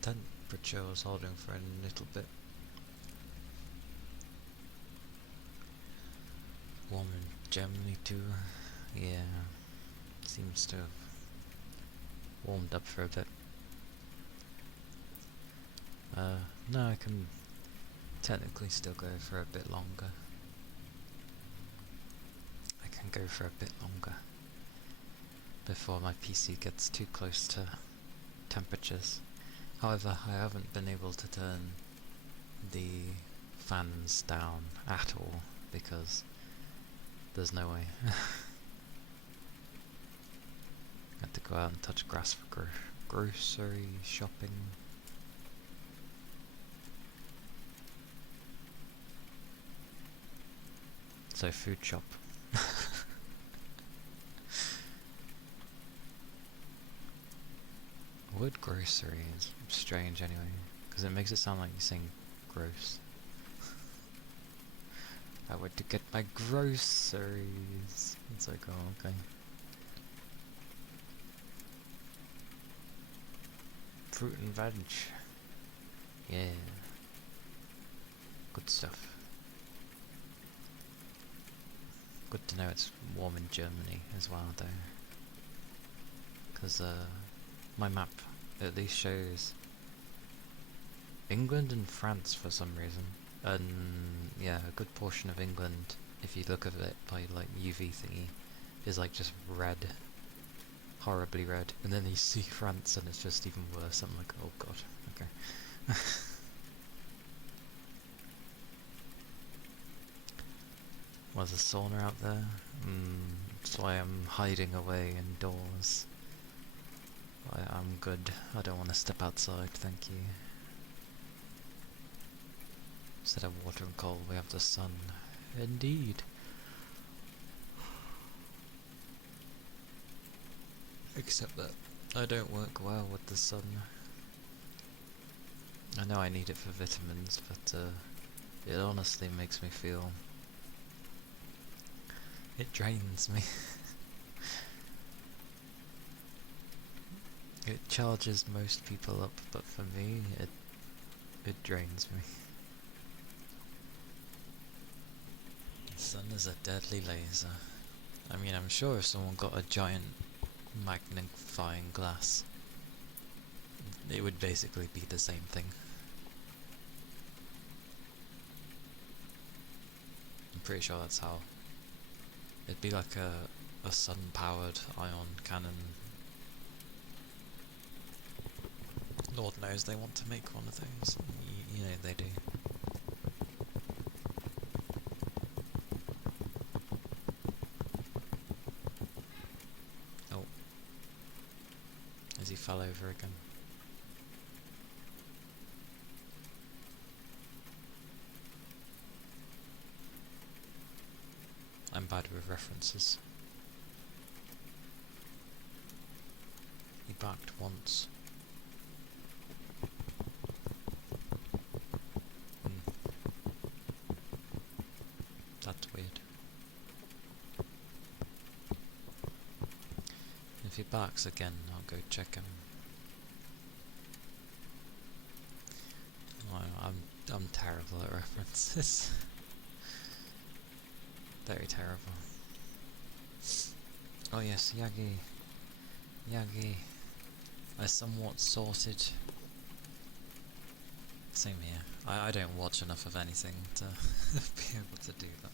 Temperature was holding for a little bit. Warm in Germany too. Yeah, seems to have warmed up for a bit. No, I can technically still go for a bit longer. I can go for a bit longer before my PC gets too close to temperatures. However, I haven't been able to turn the fans down at all because there's no way. I had to go out and touch grass for grocery shopping. So food shop. Word grocery is strange anyway, because it makes it sound like you're saying gross. I went to get my groceries. It's like, oh, okay. Fruit and veg. Yeah. Good stuff. Good to know it's warm in Germany as well, though. Because my map at least shows England and France for some reason. And yeah, a good portion of England, if you look at it by like UV thingy, is like just red. Horribly red. And then you see France and it's just even worse. I'm like, oh god, okay. Was a sauna out there? That's why I'm hiding away indoors. I'm good. I don't want to step outside, thank you. Instead of water and cold, we have the sun. Indeed. Except that I don't work well with the sun. I know I need it for vitamins, but it honestly makes me feel It drains me. It charges most people up, but for me, it drains me. The sun is a deadly laser. I mean, I'm sure if someone got a giant magnifying glass, it would basically be the same thing. I'm pretty sure that's how. It'd be like a sun-powered ion cannon. Lord knows they want to make one of those. You know they do. Oh. As he fell over again. I'm bad with references. He barked once. That's weird. If he barks again, I'll go check him. Oh, I'm terrible at references. Very terrible. Oh yes, Yagi. Yagi. I somewhat sorted. Same here. I don't watch enough of anything to be able to do that.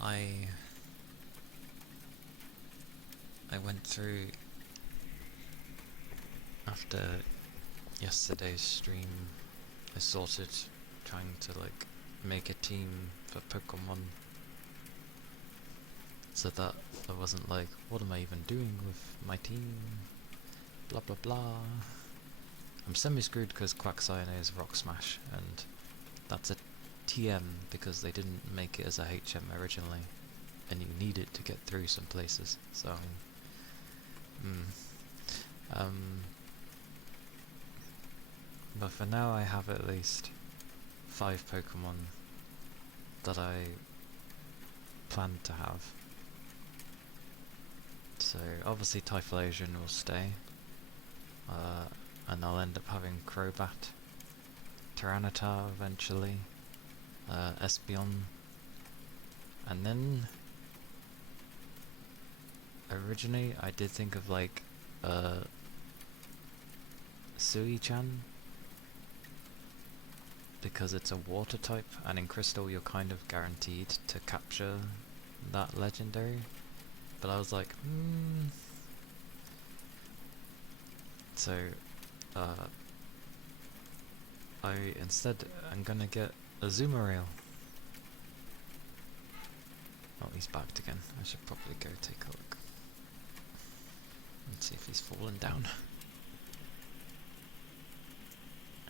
I went through after yesterday's stream. I sorted trying to like make a team for Pokemon so that I wasn't like, what am I even doing with my team? Blah blah blah. I'm semi-screwed because Quagsire is Rock Smash, and that's a TM because they didn't make it as a HM originally, and you need it to get through some places, so but for now I have at least 5 Pokemon that I plan to have. So obviously Typhlosion will stay, and I'll end up having Crobat, Tyranitar eventually, Espeon, and then originally I did think of like Sui-chan, because it's a water type, and in Crystal you're kind of guaranteed to capture that legendary, but I was like, so I'm gonna get a Azumarill. Oh, he's backed again. I should probably go take a look and see if he's fallen down.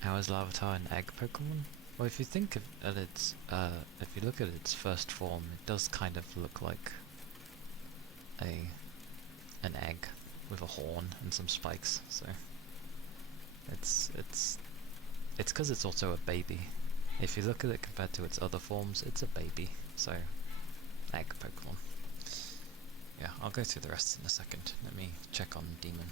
How is Larvitar an egg Pokemon? Well, if you think of its, if you look at its first form, it does kind of look like an egg with a horn and some spikes. So it's because it's also a baby. If you look at it compared to its other forms, it's a baby. So egg Pokemon. Yeah, I'll go through the rest in a second. Let me check on Demon.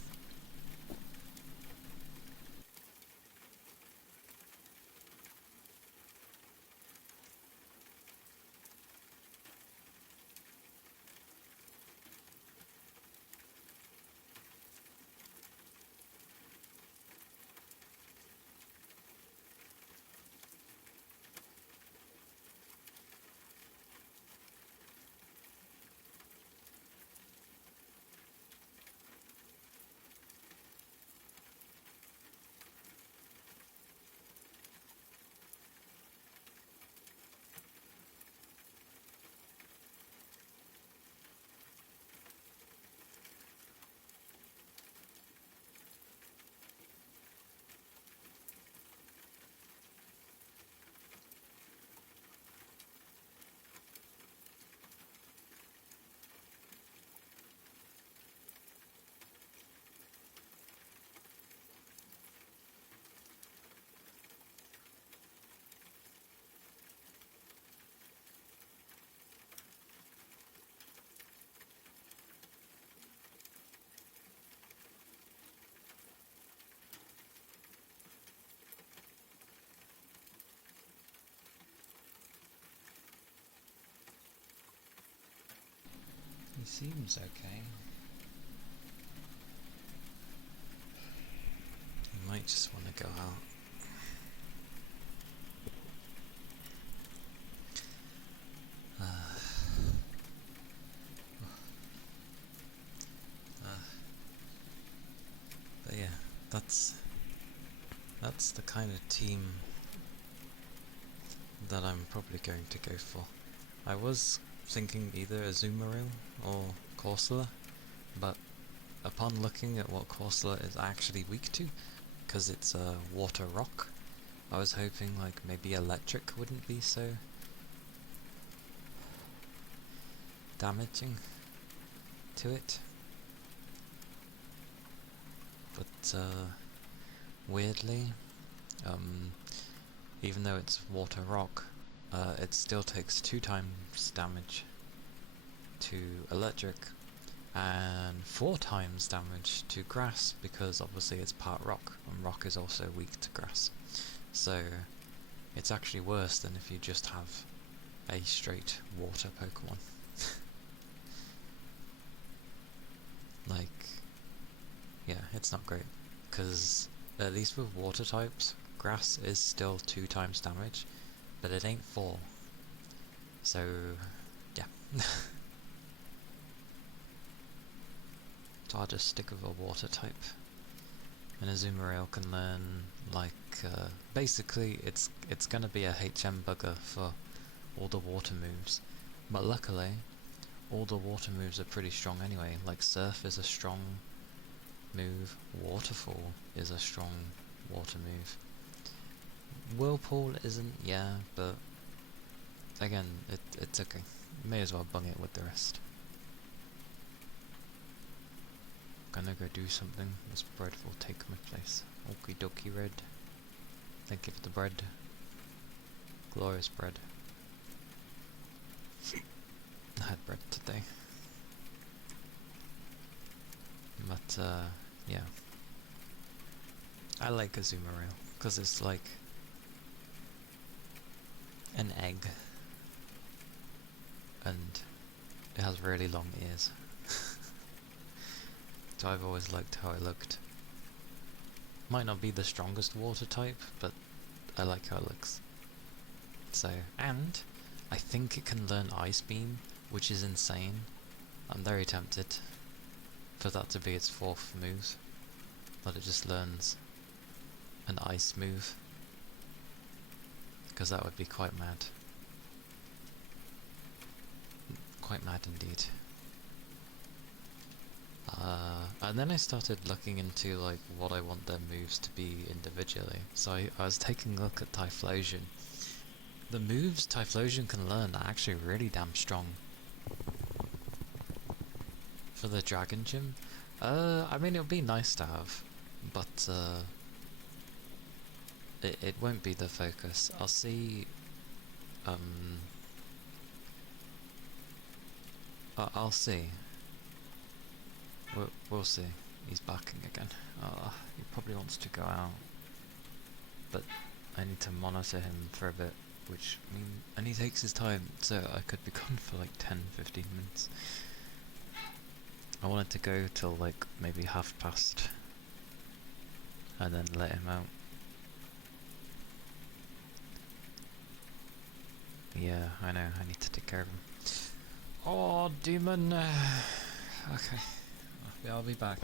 seems okay. He might just want to go out. But yeah, that's the kind of team that I'm probably going to go for. I was thinking either Azumarill or Corsola, but upon looking at what Corsola is actually weak to, because it's a water rock, I was hoping like maybe electric wouldn't be so damaging to it. But weirdly, even though it's water rock, it still takes 2 times damage to electric and 4 times damage to grass, because obviously it's part rock, and rock is also weak to grass. So it's actually worse than if you just have a straight water Pokemon. Like, yeah, it's not great, because at least with water types, grass is still 2 times damage, but it ain't 4. So, yeah. So I'll just stick with a water type. And Azumarill can learn, like, basically it's gonna be a HM bugger for all the water moves. But luckily, all the water moves are pretty strong anyway. Like Surf is a strong move, Waterfall is a strong water move. Whirlpool isn't, yeah, but again, it's okay. May as well bung it with the rest. Gonna go do something. This bread will take my place. Okie dokie, Red. Thank you for the bread. Glorious bread. I had bread today. But, yeah. I like Azumarill, because it's like an egg. And it has really long ears. So I've always liked how it looked. Might not be the strongest water type, but I like how it looks. So, and I think it can learn Ice Beam, which is insane. I'm very tempted for that to be its 4th move. That it just learns an ice move. Because that would be quite mad. Quite mad indeed. And then I started looking into like what I want their moves to be individually. So I was taking a look at Typhlosion. The moves Typhlosion can learn are actually really damn strong. For the Dragon Gym? I mean, it would be nice to have, but it won't be the focus. I'll see. I'll see. We'll see. He's barking again. He probably wants to go out, but I need to monitor him for a bit, which and he takes his time, so I could be gone for like 10-15 minutes. I wanted to go till like maybe past, and then let him out. Yeah, I know, I need to take care of him. Oh, demon! Okay, I'll be back.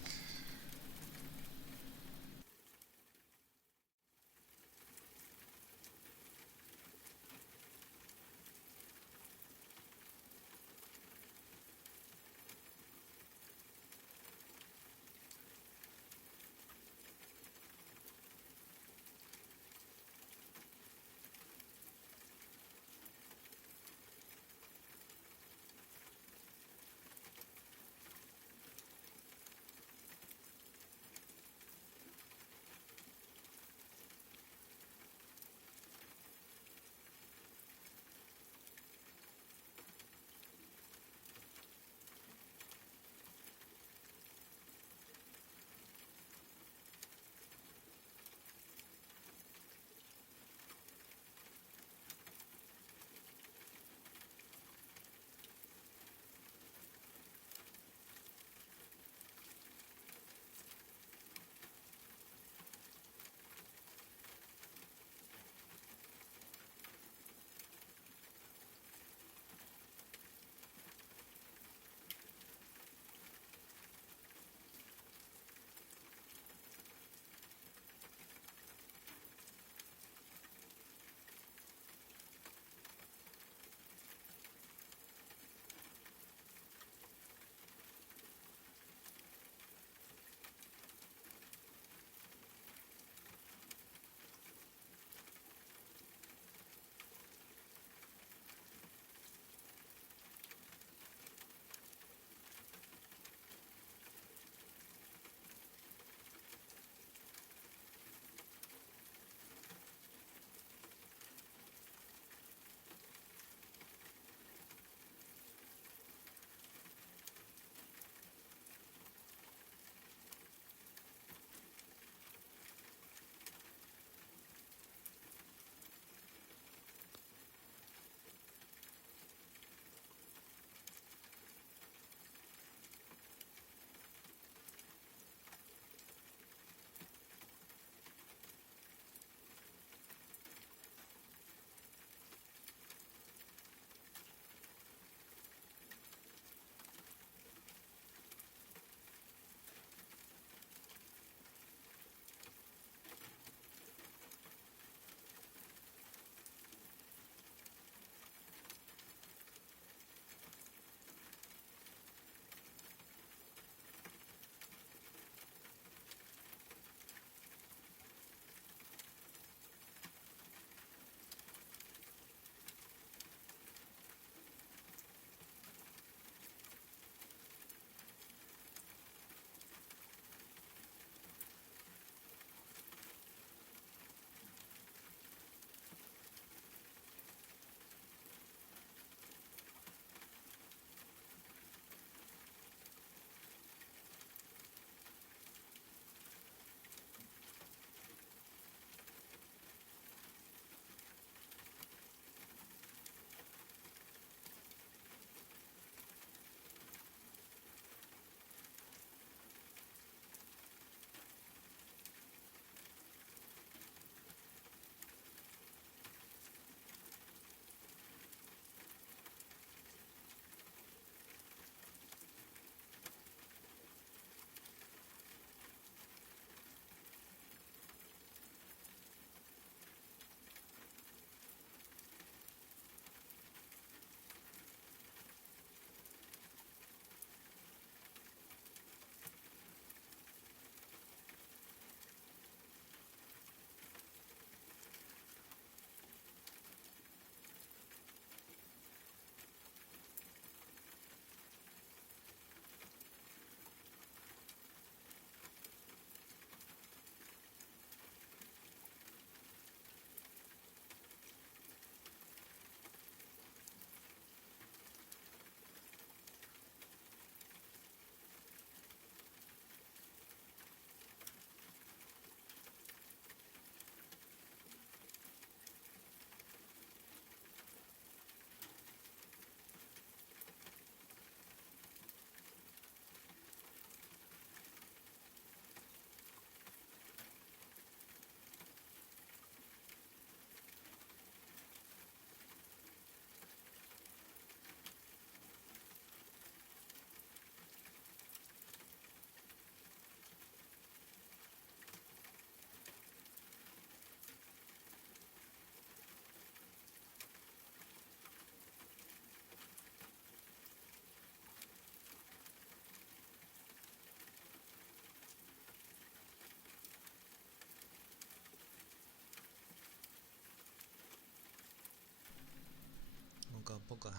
bugger bugger.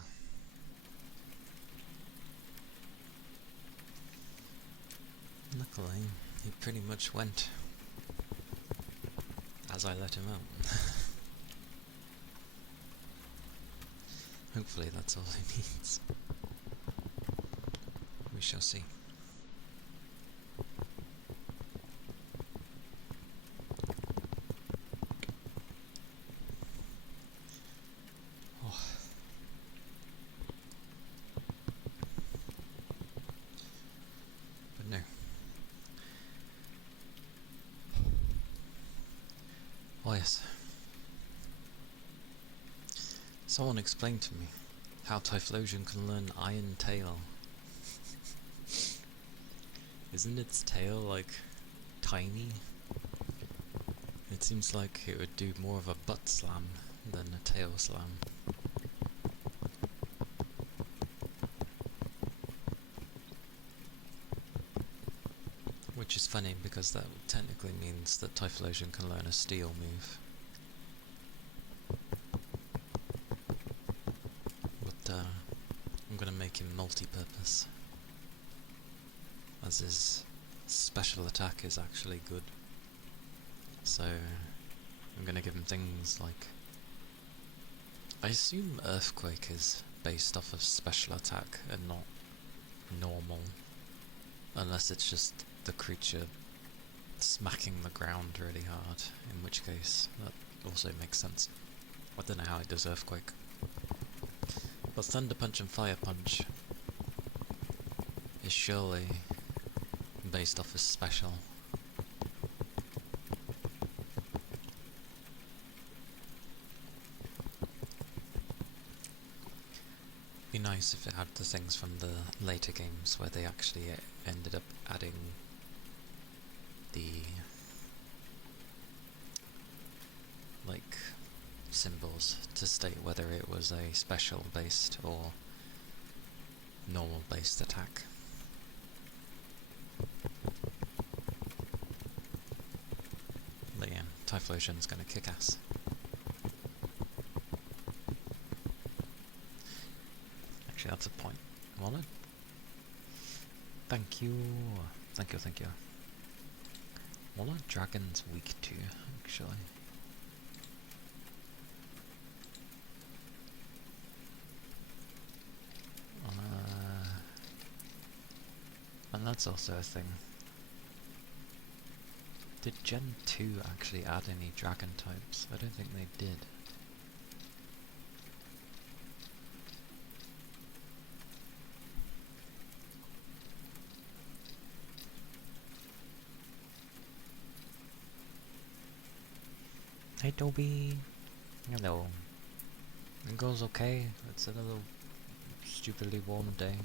Luckily, he pretty much went as I let him out. Hopefully that's all he needs. We shall see. Oh. But no. Oh yes. Someone explained to me how Typhlosion can learn Iron Tail. Isn't its tail, like, tiny? It seems like it would do more of a butt slam than a tail slam. Which is funny, because that technically means that Typhlosion can learn a steel move. But I'm gonna make him multi-purpose, as his special attack is actually good. So I'm gonna give him things like... I assume Earthquake is based off of special attack and not normal, unless it's just the creature smacking the ground really hard, in which case that also makes sense. I don't know how it does Earthquake. But Thunder Punch and Fire Punch is surely based off of special. Be nice if it had the things from the later games where they actually ended up adding the like symbols to state whether it was a special based or normal based attack. But yeah, Typhlosion's gonna kick ass. Actually, that's a point. Walnut? Thank you. Thank you, thank you. Walnut Dragon's weak too, actually. And that's also a thing. Did Gen 2 actually add any dragon types? I don't think they did. Hey Toby! Hello. It goes okay. It's another stupidly warm day.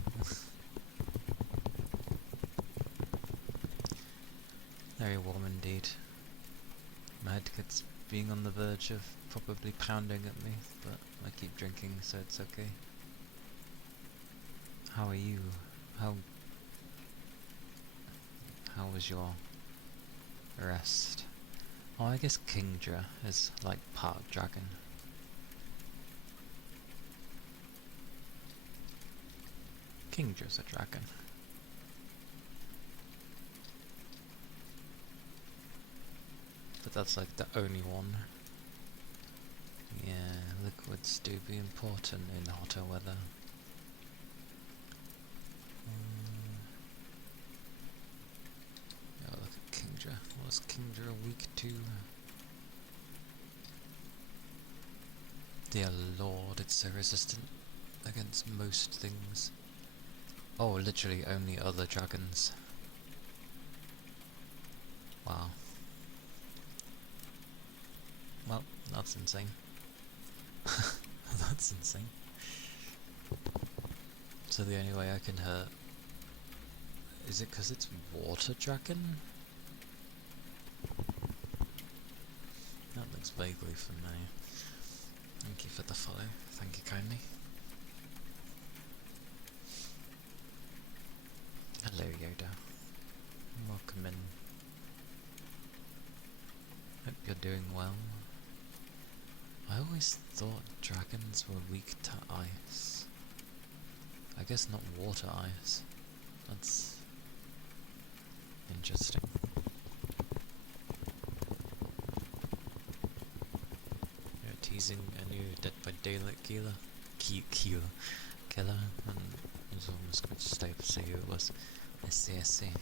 Very warm indeed. My head gets being on the verge of probably pounding at me, but I keep drinking, so it's okay. How are you? How was your rest? Oh, I guess Kingdra is like part dragon. Kingdra's a dragon. But that's like the only one. Yeah, liquids do be important in hotter weather. Yeah, look at Kingdra. What's Kingdra weak to? Dear lord, it's so resistant against most things. Oh, literally only other dragons. Wow. Well, that's insane. That's insane. So the only way I can hurt... Is it because it's water dragon? That looks vaguely familiar. Thank you for the follow. Thank you kindly. Hello Yoda. Welcome in. Hope you're doing well. I always thought dragons were weak to ice. I guess not water ice. That's interesting. You're teasing a new Dead by Daylight killer, and I was almost going to say who it was. I see. You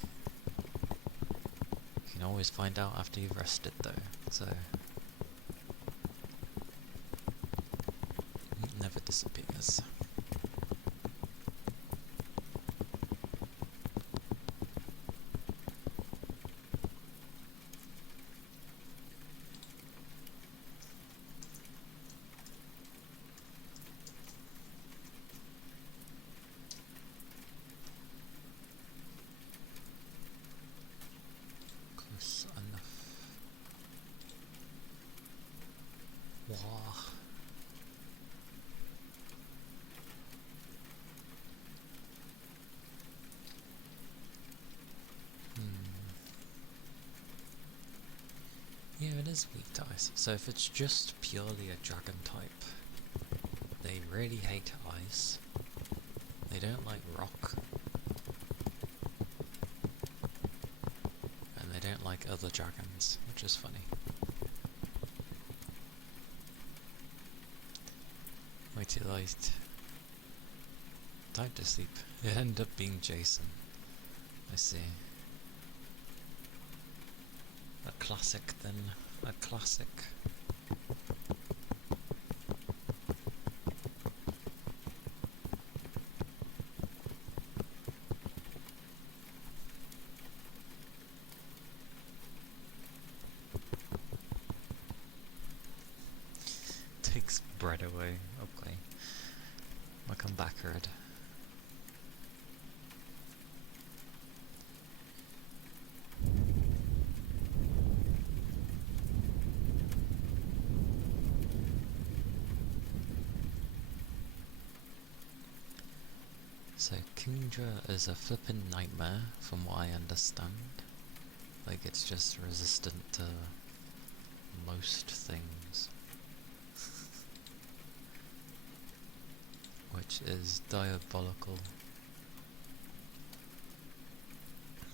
can always find out after you've rested though, so it never disappears. Close enough. Wow. Yeah, it is weak to ice. So if it's just purely a dragon type, they really hate ice. They don't like rock. And they don't like other dragons, which is funny. Wait till I time to sleep. It ended up being Jason. I see. A classic then. A classic. Takes bread away. Okay. I'll come back, Red. So Kingdra is a flippin' nightmare from what I understand. Like it's just resistant to most things. Which is diabolical.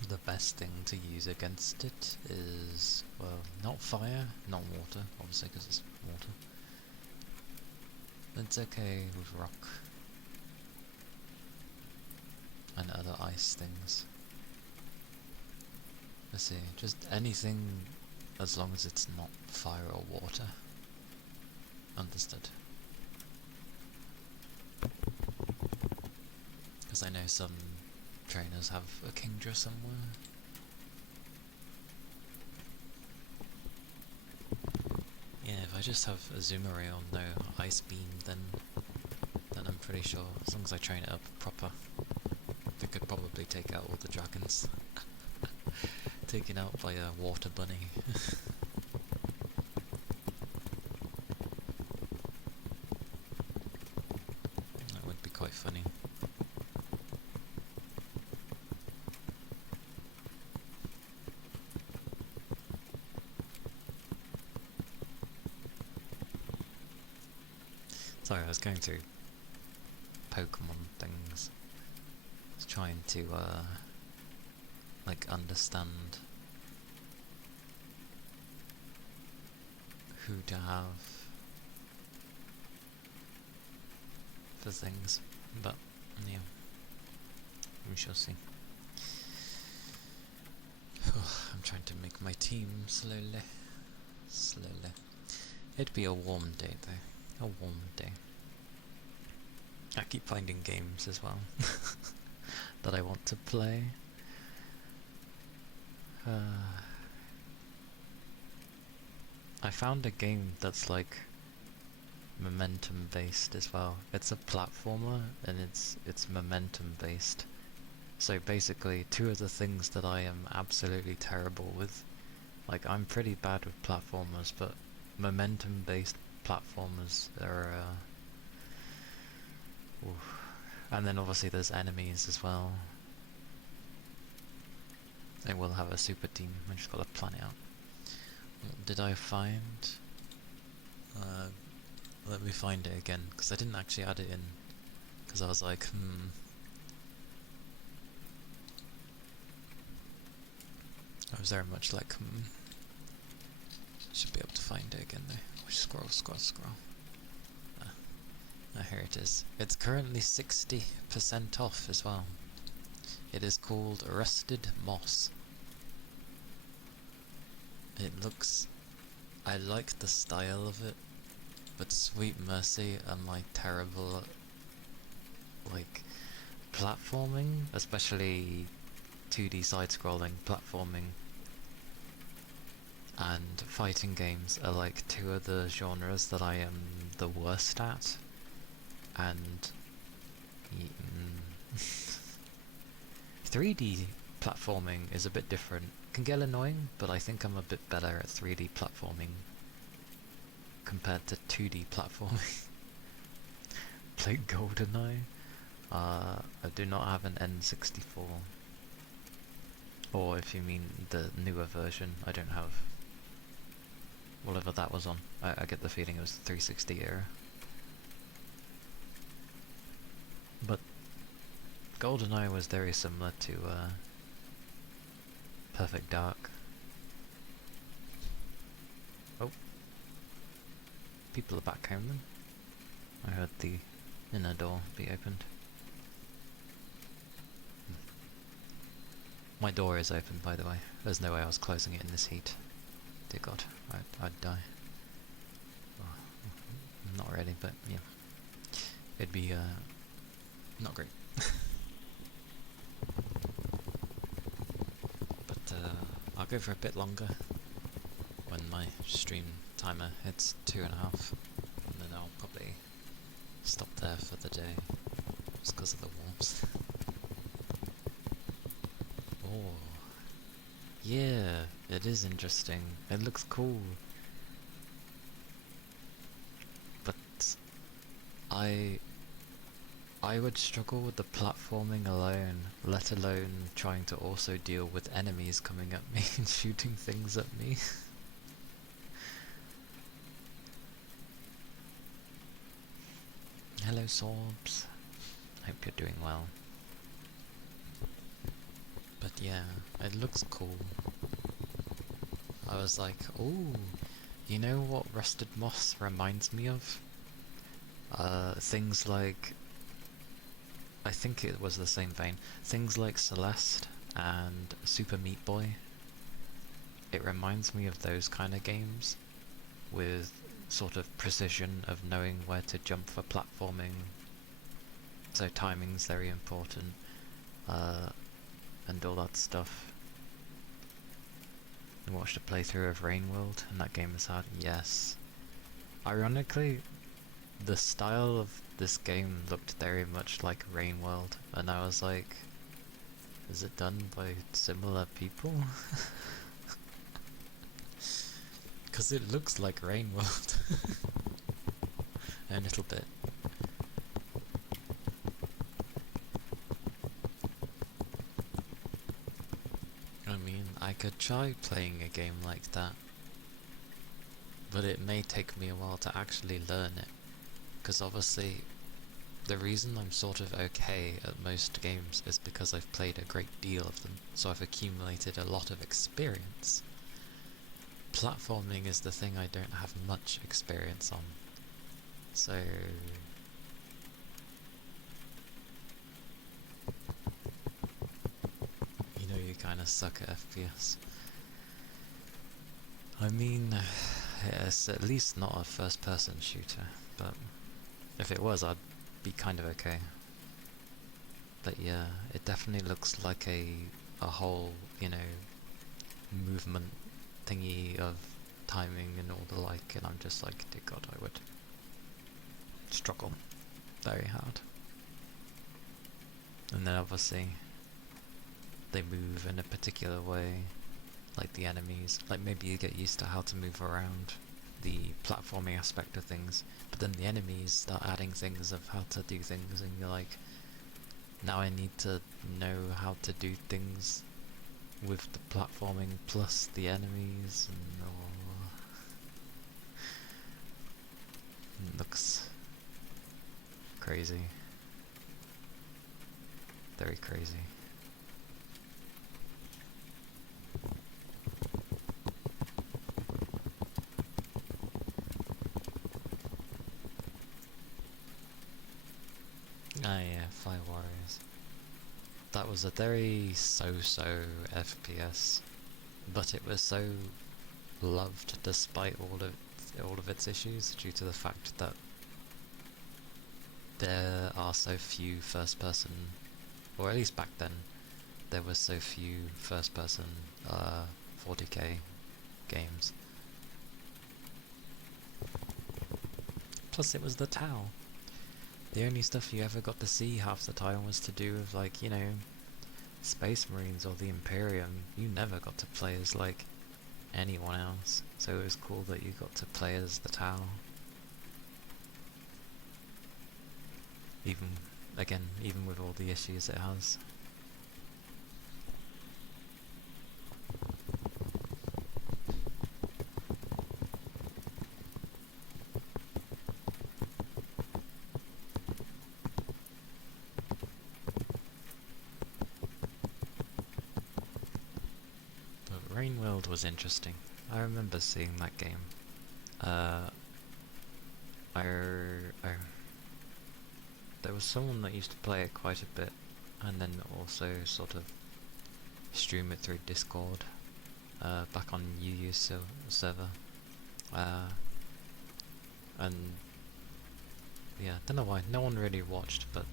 The best thing to use against it is, well, not fire, not water, obviously because it's water. It's okay with rock and other ice things. Let's see, just anything as long as it's not fire or water. Understood. Because I know some trainers have a Kingdra somewhere. Yeah, if I just have a Azumarill on no Ice Beam, then I'm pretty sure, as long as I train it up proper, I could probably take out all the dragons. Taken out by a water bunny. That would be quite funny. Sorry, I was going through Pokemon things. I was trying to, like, understand who to have for things, but, yeah, we shall see. I'm trying to make my team slowly. It'd be a warm day though, a warm day. I keep finding games as well that I want to play. I found a game that's like momentum based as well. It's a platformer and it's momentum based. So basically two of the things that I am absolutely terrible with, like I'm pretty bad with platformers, but momentum based platformers are and then obviously there's enemies as well. They will have a super team, I just gotta plan it out. What did I find? Let me find it again, because I didn't actually add it in, because I was like, I was very much like, should be able to find it again though. Scroll. Here it is. It's currently 60% off as well. It is called Rusted Moss. It looks... I like the style of it, but sweet mercy and my terrible, like, platforming, especially 2D side-scrolling platforming, and fighting games are like two of the genres that I am the worst at, and 3D platforming is a bit different. Can get annoying, but I think I'm a bit better at 3D platforming compared to 2D platforming. Played GoldenEye. I do not have an N64. Or if you mean the newer version, I don't have whatever that was on. I get the feeling it was the 360 era. But GoldenEye was very similar to Perfect Dark. Oh. People are back home then. I heard the inner door be opened. My door is open, by the way. There's no way I was closing it in this heat. Dear God, I'd die. Well, not really, but yeah. It'd be, not great. But, I'll go for a bit longer when my stream timer hits 2.5, and then I'll probably stop there for the day, just because of the warmth. Oh, yeah, it is interesting. It looks cool. But I would struggle with the platforming alone, let alone trying to also deal with enemies coming at me and shooting things at me. Hello Sorbs, hope you're doing well. But yeah, it looks cool. I was like, ooh, you know what Rusted Moss reminds me of? Things like, I think it was the same vein, things like Celeste and Super Meat Boy. It reminds me of those kind of games, with sort of precision of knowing where to jump for platforming, so timing's very important, and all that stuff. I watched a playthrough of Rainworld, and that game is hard. Yes. Ironically, the style of this game looked very much like Rainworld, and I was like, is it done by similar people? Because it looks like Rainworld. A little bit. I mean, I could try playing a game like that, but it may take me a while to actually learn it, because obviously the reason I'm sort of okay at most games is because I've played a great deal of them, so I've accumulated a lot of experience. Platforming is the thing I don't have much experience on, so... you know, you kinda suck at FPS. I mean, it's at least not a first-person shooter, but if it was, I'd be kind of okay. But yeah, it definitely looks like a whole, you know, movement thingy of timing and all the like, and I'm just like, dear God, I would struggle very hard. And then obviously they move in a particular way, like the enemies, like maybe you get used to how to move around the platforming aspect of things, but then the enemies start adding things of how to do things, and you're like, now I need to know how to do things with the platforming plus the enemies, and it looks crazy. Very crazy. Ah yeah, Fire Warriors. That was a very so-so FPS, but it was so loved despite all of its issues, due to the fact that there are so few first-person, or at least back then, there were so few first-person 40k games. Plus, it was the Tau. The only stuff you ever got to see half the time was to do with, like, you know, Space Marines or the Imperium. You never got to play as, like, anyone else. So it was cool that you got to play as the Tau. Even with all the issues it has. But Rainworld was interesting. I remember seeing that game. There was someone that used to play it quite a bit, and then also sort of stream it through Discord, back on UU's server, and yeah, don't know why, no one really watched, but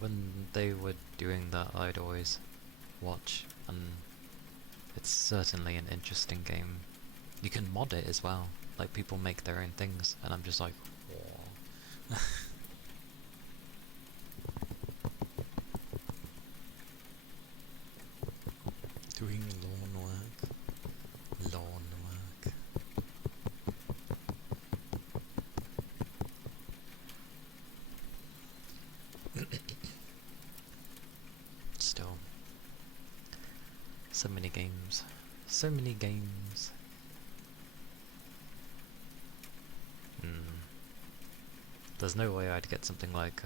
when they were doing that I'd always watch, and it's certainly an interesting game. You can mod it as well, like people make their own things, and I'm just like, whoa. Doing lawn work. Still, so many games. So many games. There's no way I'd get something like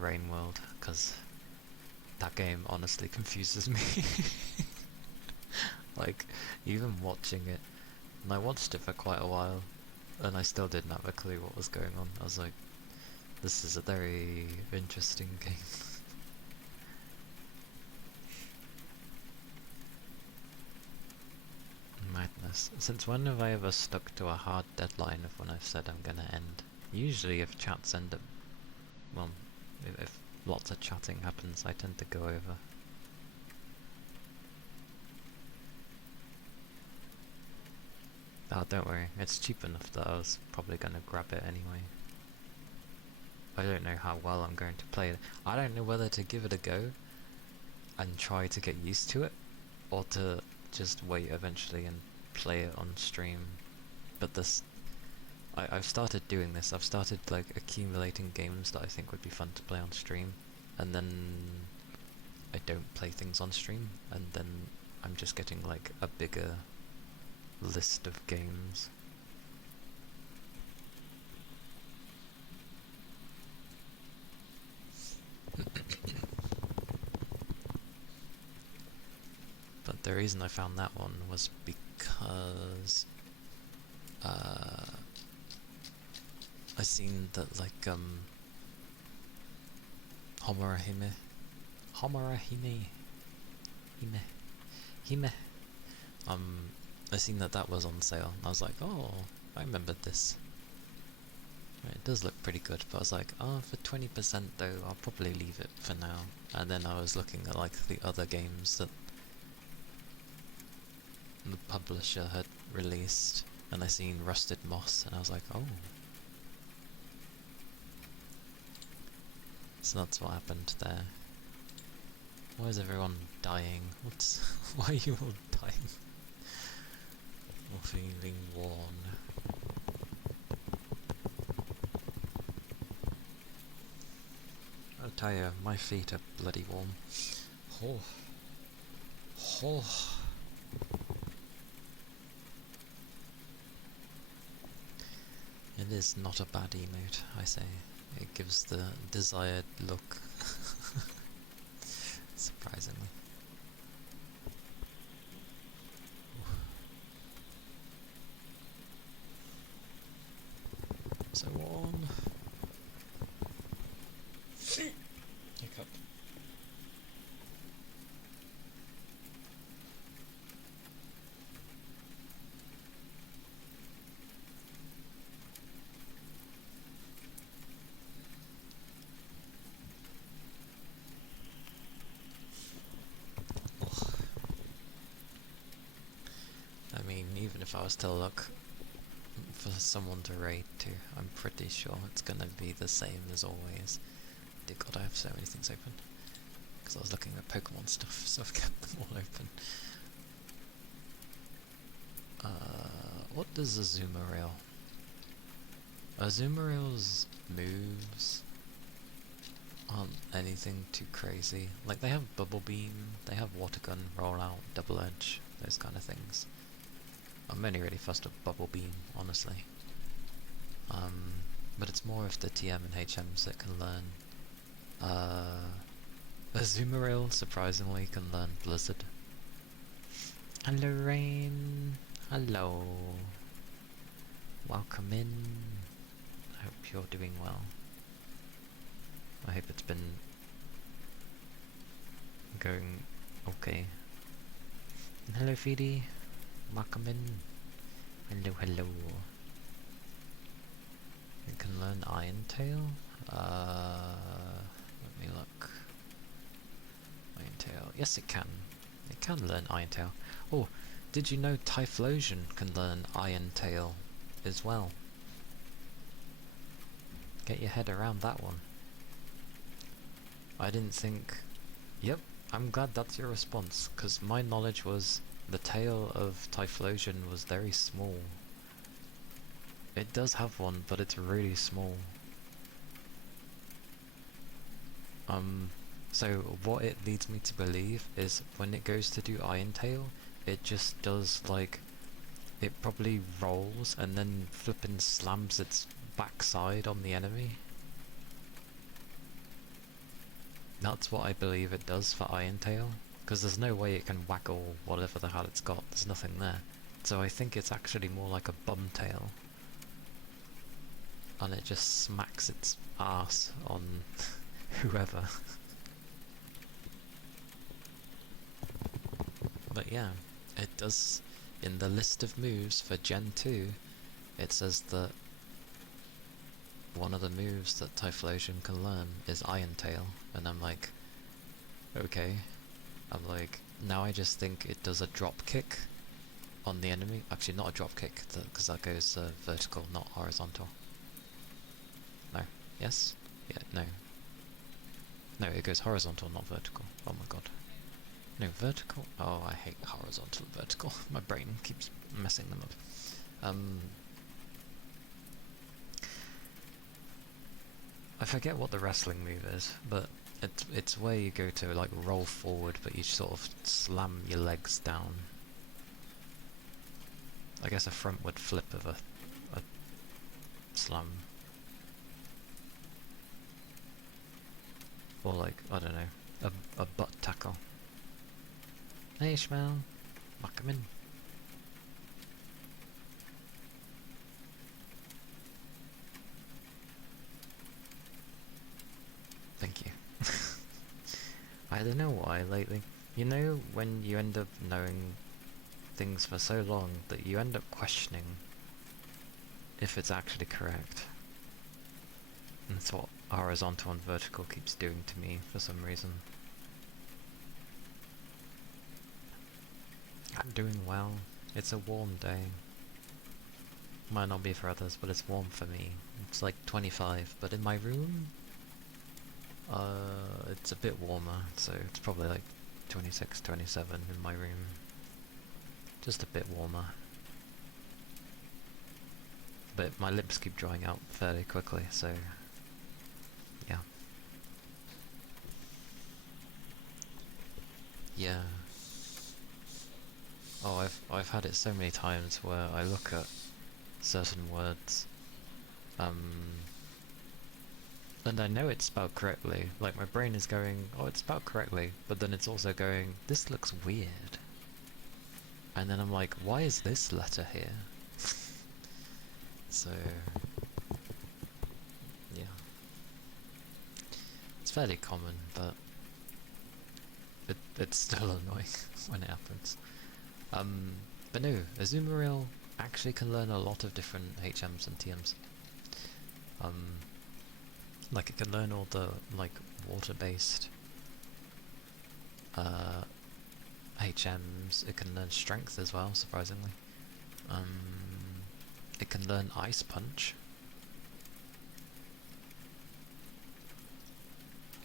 Rainworld, because that game honestly confuses me. Like, even watching it, and I watched it for quite a while, and I still didn't have a clue what was going on. I was like, this is a very interesting game. Madness. Since when have I ever stuck to a hard deadline of when I've said I'm gonna end? Usually if chats end up, well, if lots of chatting happens, I tend to go over. Oh, don't worry, it's cheap enough that I was probably gonna grab it anyway. I don't know how well I'm going to play it. I don't know whether to give it a go and try to get used to it, or to just wait eventually and play it on stream. But I've started doing this. I've started like accumulating games that I think would be fun to play on stream, and then I don't play things on stream, and then I'm just getting like a bigger list of games. But the reason I found that one was because I seen that like Homurahime I seen that was on sale, and I was like, oh, I remembered this. It does look pretty good, but I was like, oh, for 20% though, I'll probably leave it for now. And then I was looking at like the other games that the publisher had released, and I seen Rusted Moss, and I was like, oh. So that's what happened there. Why is everyone dying? Why are you all dying? Or feeling worn? I'll tell you, my feet are bloody warm. Oh. Oh. It is not a bad emote, I say. It gives the desired look. Surprisingly. So on. Hiccup. I mean, even if I was to look for someone to raid to, I'm pretty sure it's gonna be the same as always. Dear God, I have so many things open. Because I was looking at Pokemon stuff, so I've kept them all open. What does Azumarill? Azumarill's moves aren't anything too crazy. Like, they have Bubble Beam, they have Water Gun, Roll Out, Double Edge, those kind of things. I'm only really fussed with Bubble Beam, honestly. But it's more of the TM and HMs that can learn. Azumarill, surprisingly, can learn Blizzard. Hello, Rain. Hello. Welcome in. I hope you're doing well. I hope it's been going okay. And hello, Feedy. Welcome in. Hello, hello. You can learn Iron Tail. Let me look. Iron Tail. Yes, it can. It can learn Iron Tail. Oh, did you know Typhlosion can learn Iron Tail as well? Get your head around that one. I didn't think... Yep, I'm glad that's your response, because my knowledge was the tail of Typhlosion was very small. It does have one, but it's really small. So what it leads me to believe is when it goes to do Iron Tail, it just does like... It probably rolls and then flippin' slams its backside on the enemy. That's what I believe it does for Iron Tail, because there's no way it can waggle whatever the hell it's got, there's nothing there. So I think it's actually more like a bum tail. And it just smacks its ass on whoever. But yeah, it does, in the list of moves for Gen 2, it says that one of the moves that Typhlosion can learn is Iron Tail, and I'm like, okay. I'm like, now I just think it does a drop kick on the enemy. Actually, not a drop kick, because that goes vertical, not horizontal. No. Yes? Yeah, no. No, it goes horizontal, not vertical. Oh my god. No, vertical? Oh, I hate horizontal and vertical. My brain keeps messing them up. I forget what the wrestling move is, but it's where you go to like roll forward, but you sort of slam your legs down. I guess a frontward flip of a slam. Or like, I don't know, a butt tackle. Hey Ishmael, welcome in. Thank you. I don't know why lately. You know when you end up knowing things for so long that you end up questioning if it's actually correct. And that's what horizontal and vertical keeps doing to me for some reason. I'm doing well. It's a warm day. Might not be for others, but it's warm for me. It's like 25, but in my room, it's a bit warmer, so it's probably like 26, 27 in my room. Just a bit warmer. But my lips keep drying out fairly quickly, so yeah. Yeah. Oh, I've had it so many times where I look at certain words And I know it's spelled correctly. Like, my brain is going, oh, it's spelled correctly, but then it's also going, this looks weird. And then I'm like, why is this letter here? So, yeah. It's fairly common, but it's still annoying when it happens. But no, Azumarill actually can learn a lot of different HMs and TMs. Like, it can learn all the, like, water-based HMs. It can learn strength as well, surprisingly. It can learn Ice Punch.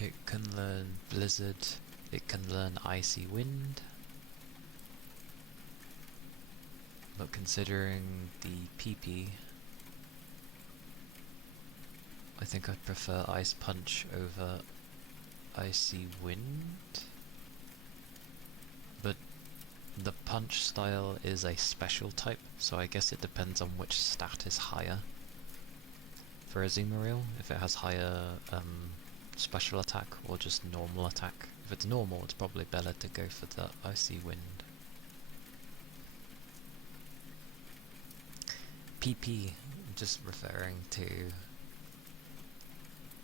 It can learn Blizzard. It can learn Icy Wind. But considering the PP, I think I'd prefer Ice Punch over Icy Wind. But the punch style is a special type, so I guess it depends on which stat is higher. For Azumarill, if it has higher special attack or just normal attack. If it's normal, it's probably better to go for the Icy Wind. PP, just referring to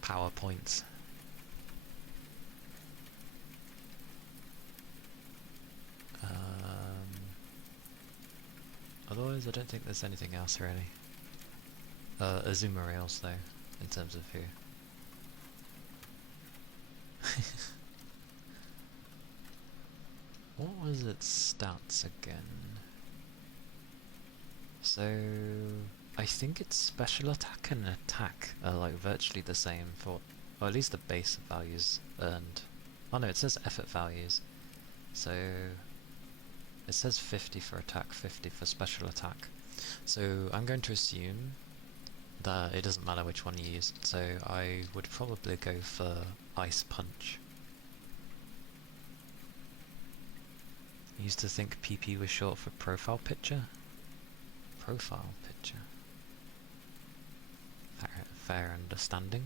power points. Otherwise, I don't think there's anything else really. Azumarills though, in terms of who. What was its stats again? So, I think its special attack and attack are like virtually the same for, or at least the base values earned. Oh no, it says effort values. So, it says 50 for attack, 50 for special attack. So I'm going to assume that it doesn't matter which one you use, so I would probably go for Ice Punch. I used to think PP was short for profile picture. Profile picture. Fair understanding.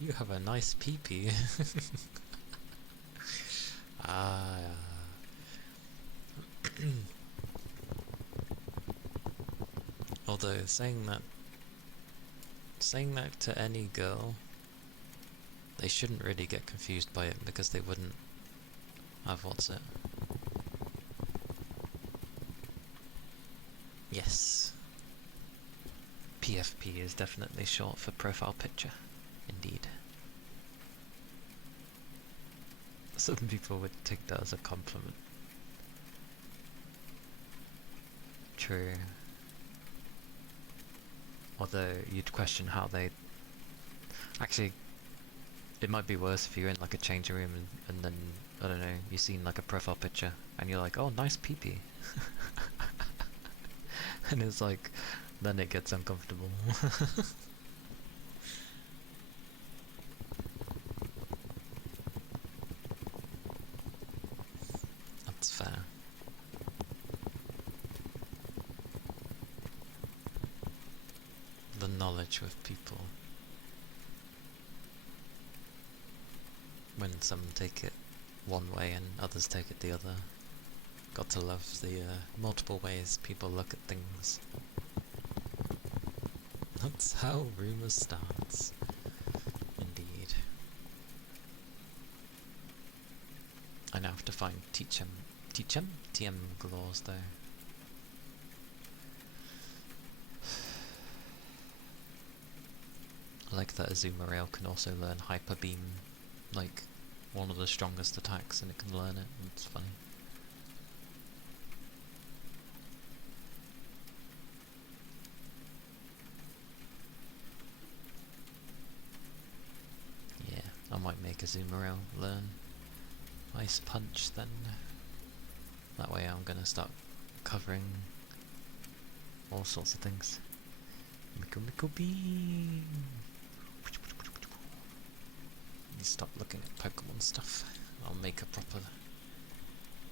You have a nice PP. Although saying that to any girl, they shouldn't really get confused by it because they wouldn't have what's it. Yes. PFP is definitely short for profile picture. Indeed. Some people would take that as a compliment. True. Although you'd question how they... Actually, it might be worse if you're in like a changing room and then, I don't know, you've seen like a profile picture and you're like, oh, nice pee-pee. And it's like, then it gets uncomfortable. That's fair. The knowledge with people. When some take it one way and others take it the other. Got to love the multiple ways people look at things. That's how rumour starts. Indeed. I now have to find TM Glores though. I like that Azumarill can also learn Hyper Beam, like one of the strongest attacks, and it can learn it, and it's funny. Yeah, I might make Azumarill learn Ice Punch then. That way I'm gonna start covering all sorts of things. Miko Beam! Stop looking at Pokemon stuff. I'll make a proper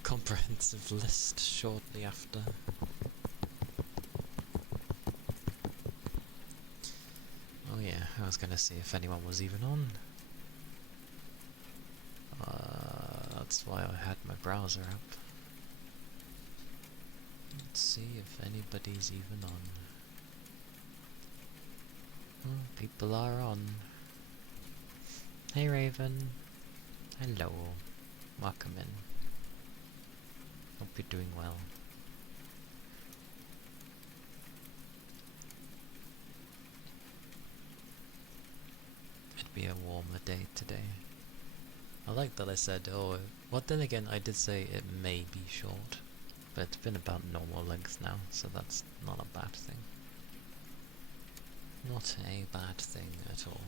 comprehensive list shortly after. was gonna see if anyone was even on. That's why I had my browser up. Let's see if anybody's even on. Oh, people are on. Hey Raven. Hello. Welcome in. Hope you're doing well. It'd be a warmer day today. I like that I said, oh, well then again I did say it may be short, but it's been about normal length now, so that's not a bad thing. Not a bad thing at all.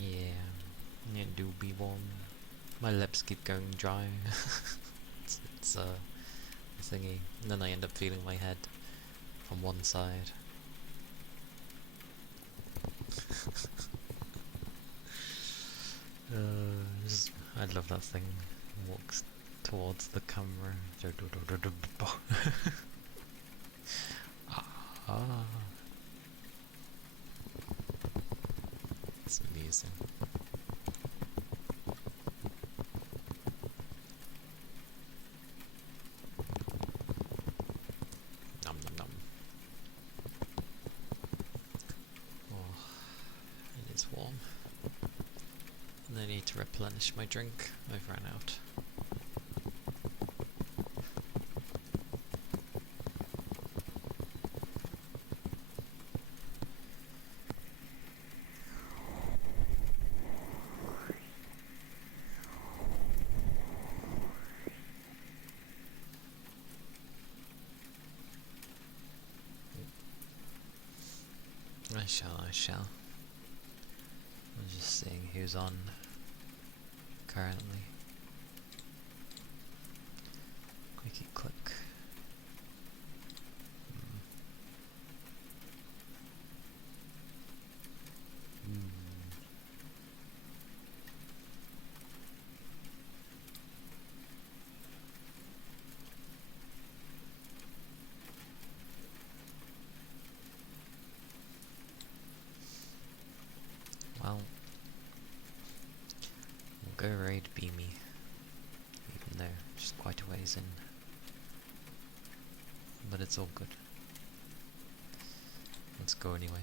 Yeah, it do be warm. My lips keep going dry. it's a thingy, and then I end up feeling my head from one side. I love that thing. Walks towards the camera. Ah, it's amusing. Nom nom nom. Oh, it is warm. And I need to replenish my drink. I've run out. I shall. I'm just seeing who's on currently. Quickie click. Well, we'll go raid Beamy, even though just quite a ways in. But it's all good. Let's go anyway.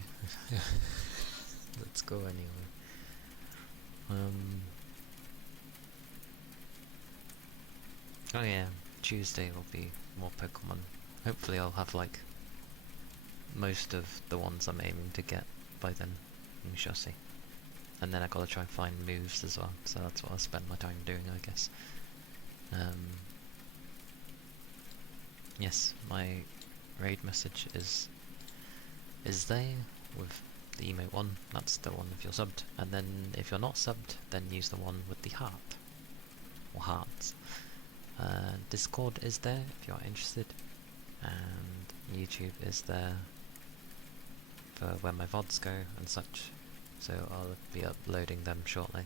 Let's go anyway. Oh yeah, Tuesday will be more Pokemon. Hopefully I'll have like most of the ones I'm aiming to get by then. We shall see. And then I gotta try and find moves as well, so that's what I'll spend my time doing, I guess. Yes, my raid message is there with the emote one. That's the one if you're subbed, and then if you're not subbed, then use the one with the heart or hearts. Discord is there if you're interested, and YouTube is there for where my VODs go and such. So I'll be uploading them shortly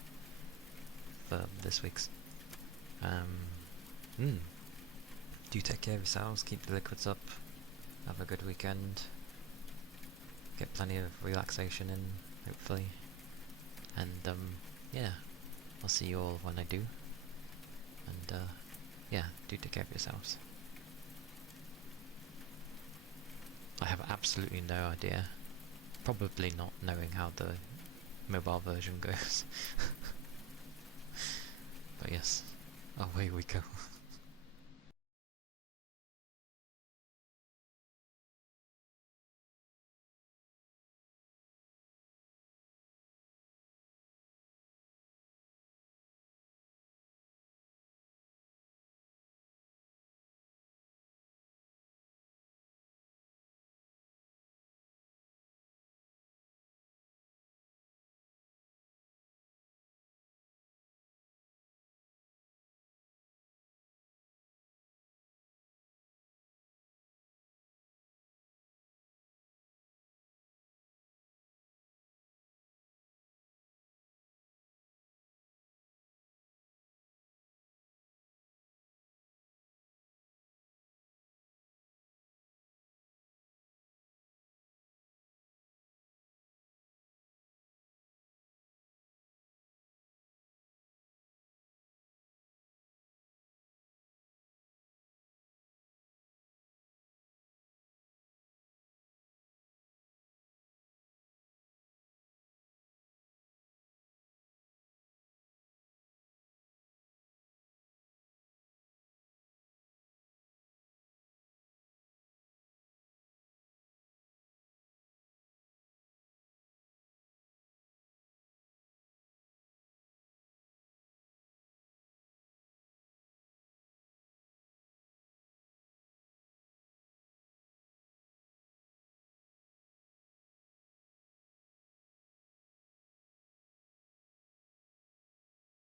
for this week's. Do take care of yourselves, keep the liquids up, have a good weekend, get plenty of relaxation in, hopefully, and yeah, I'll see you all when I do, and yeah, do take care of yourselves. I have absolutely no idea, probably not knowing how the mobile version goes. But yes, away we go.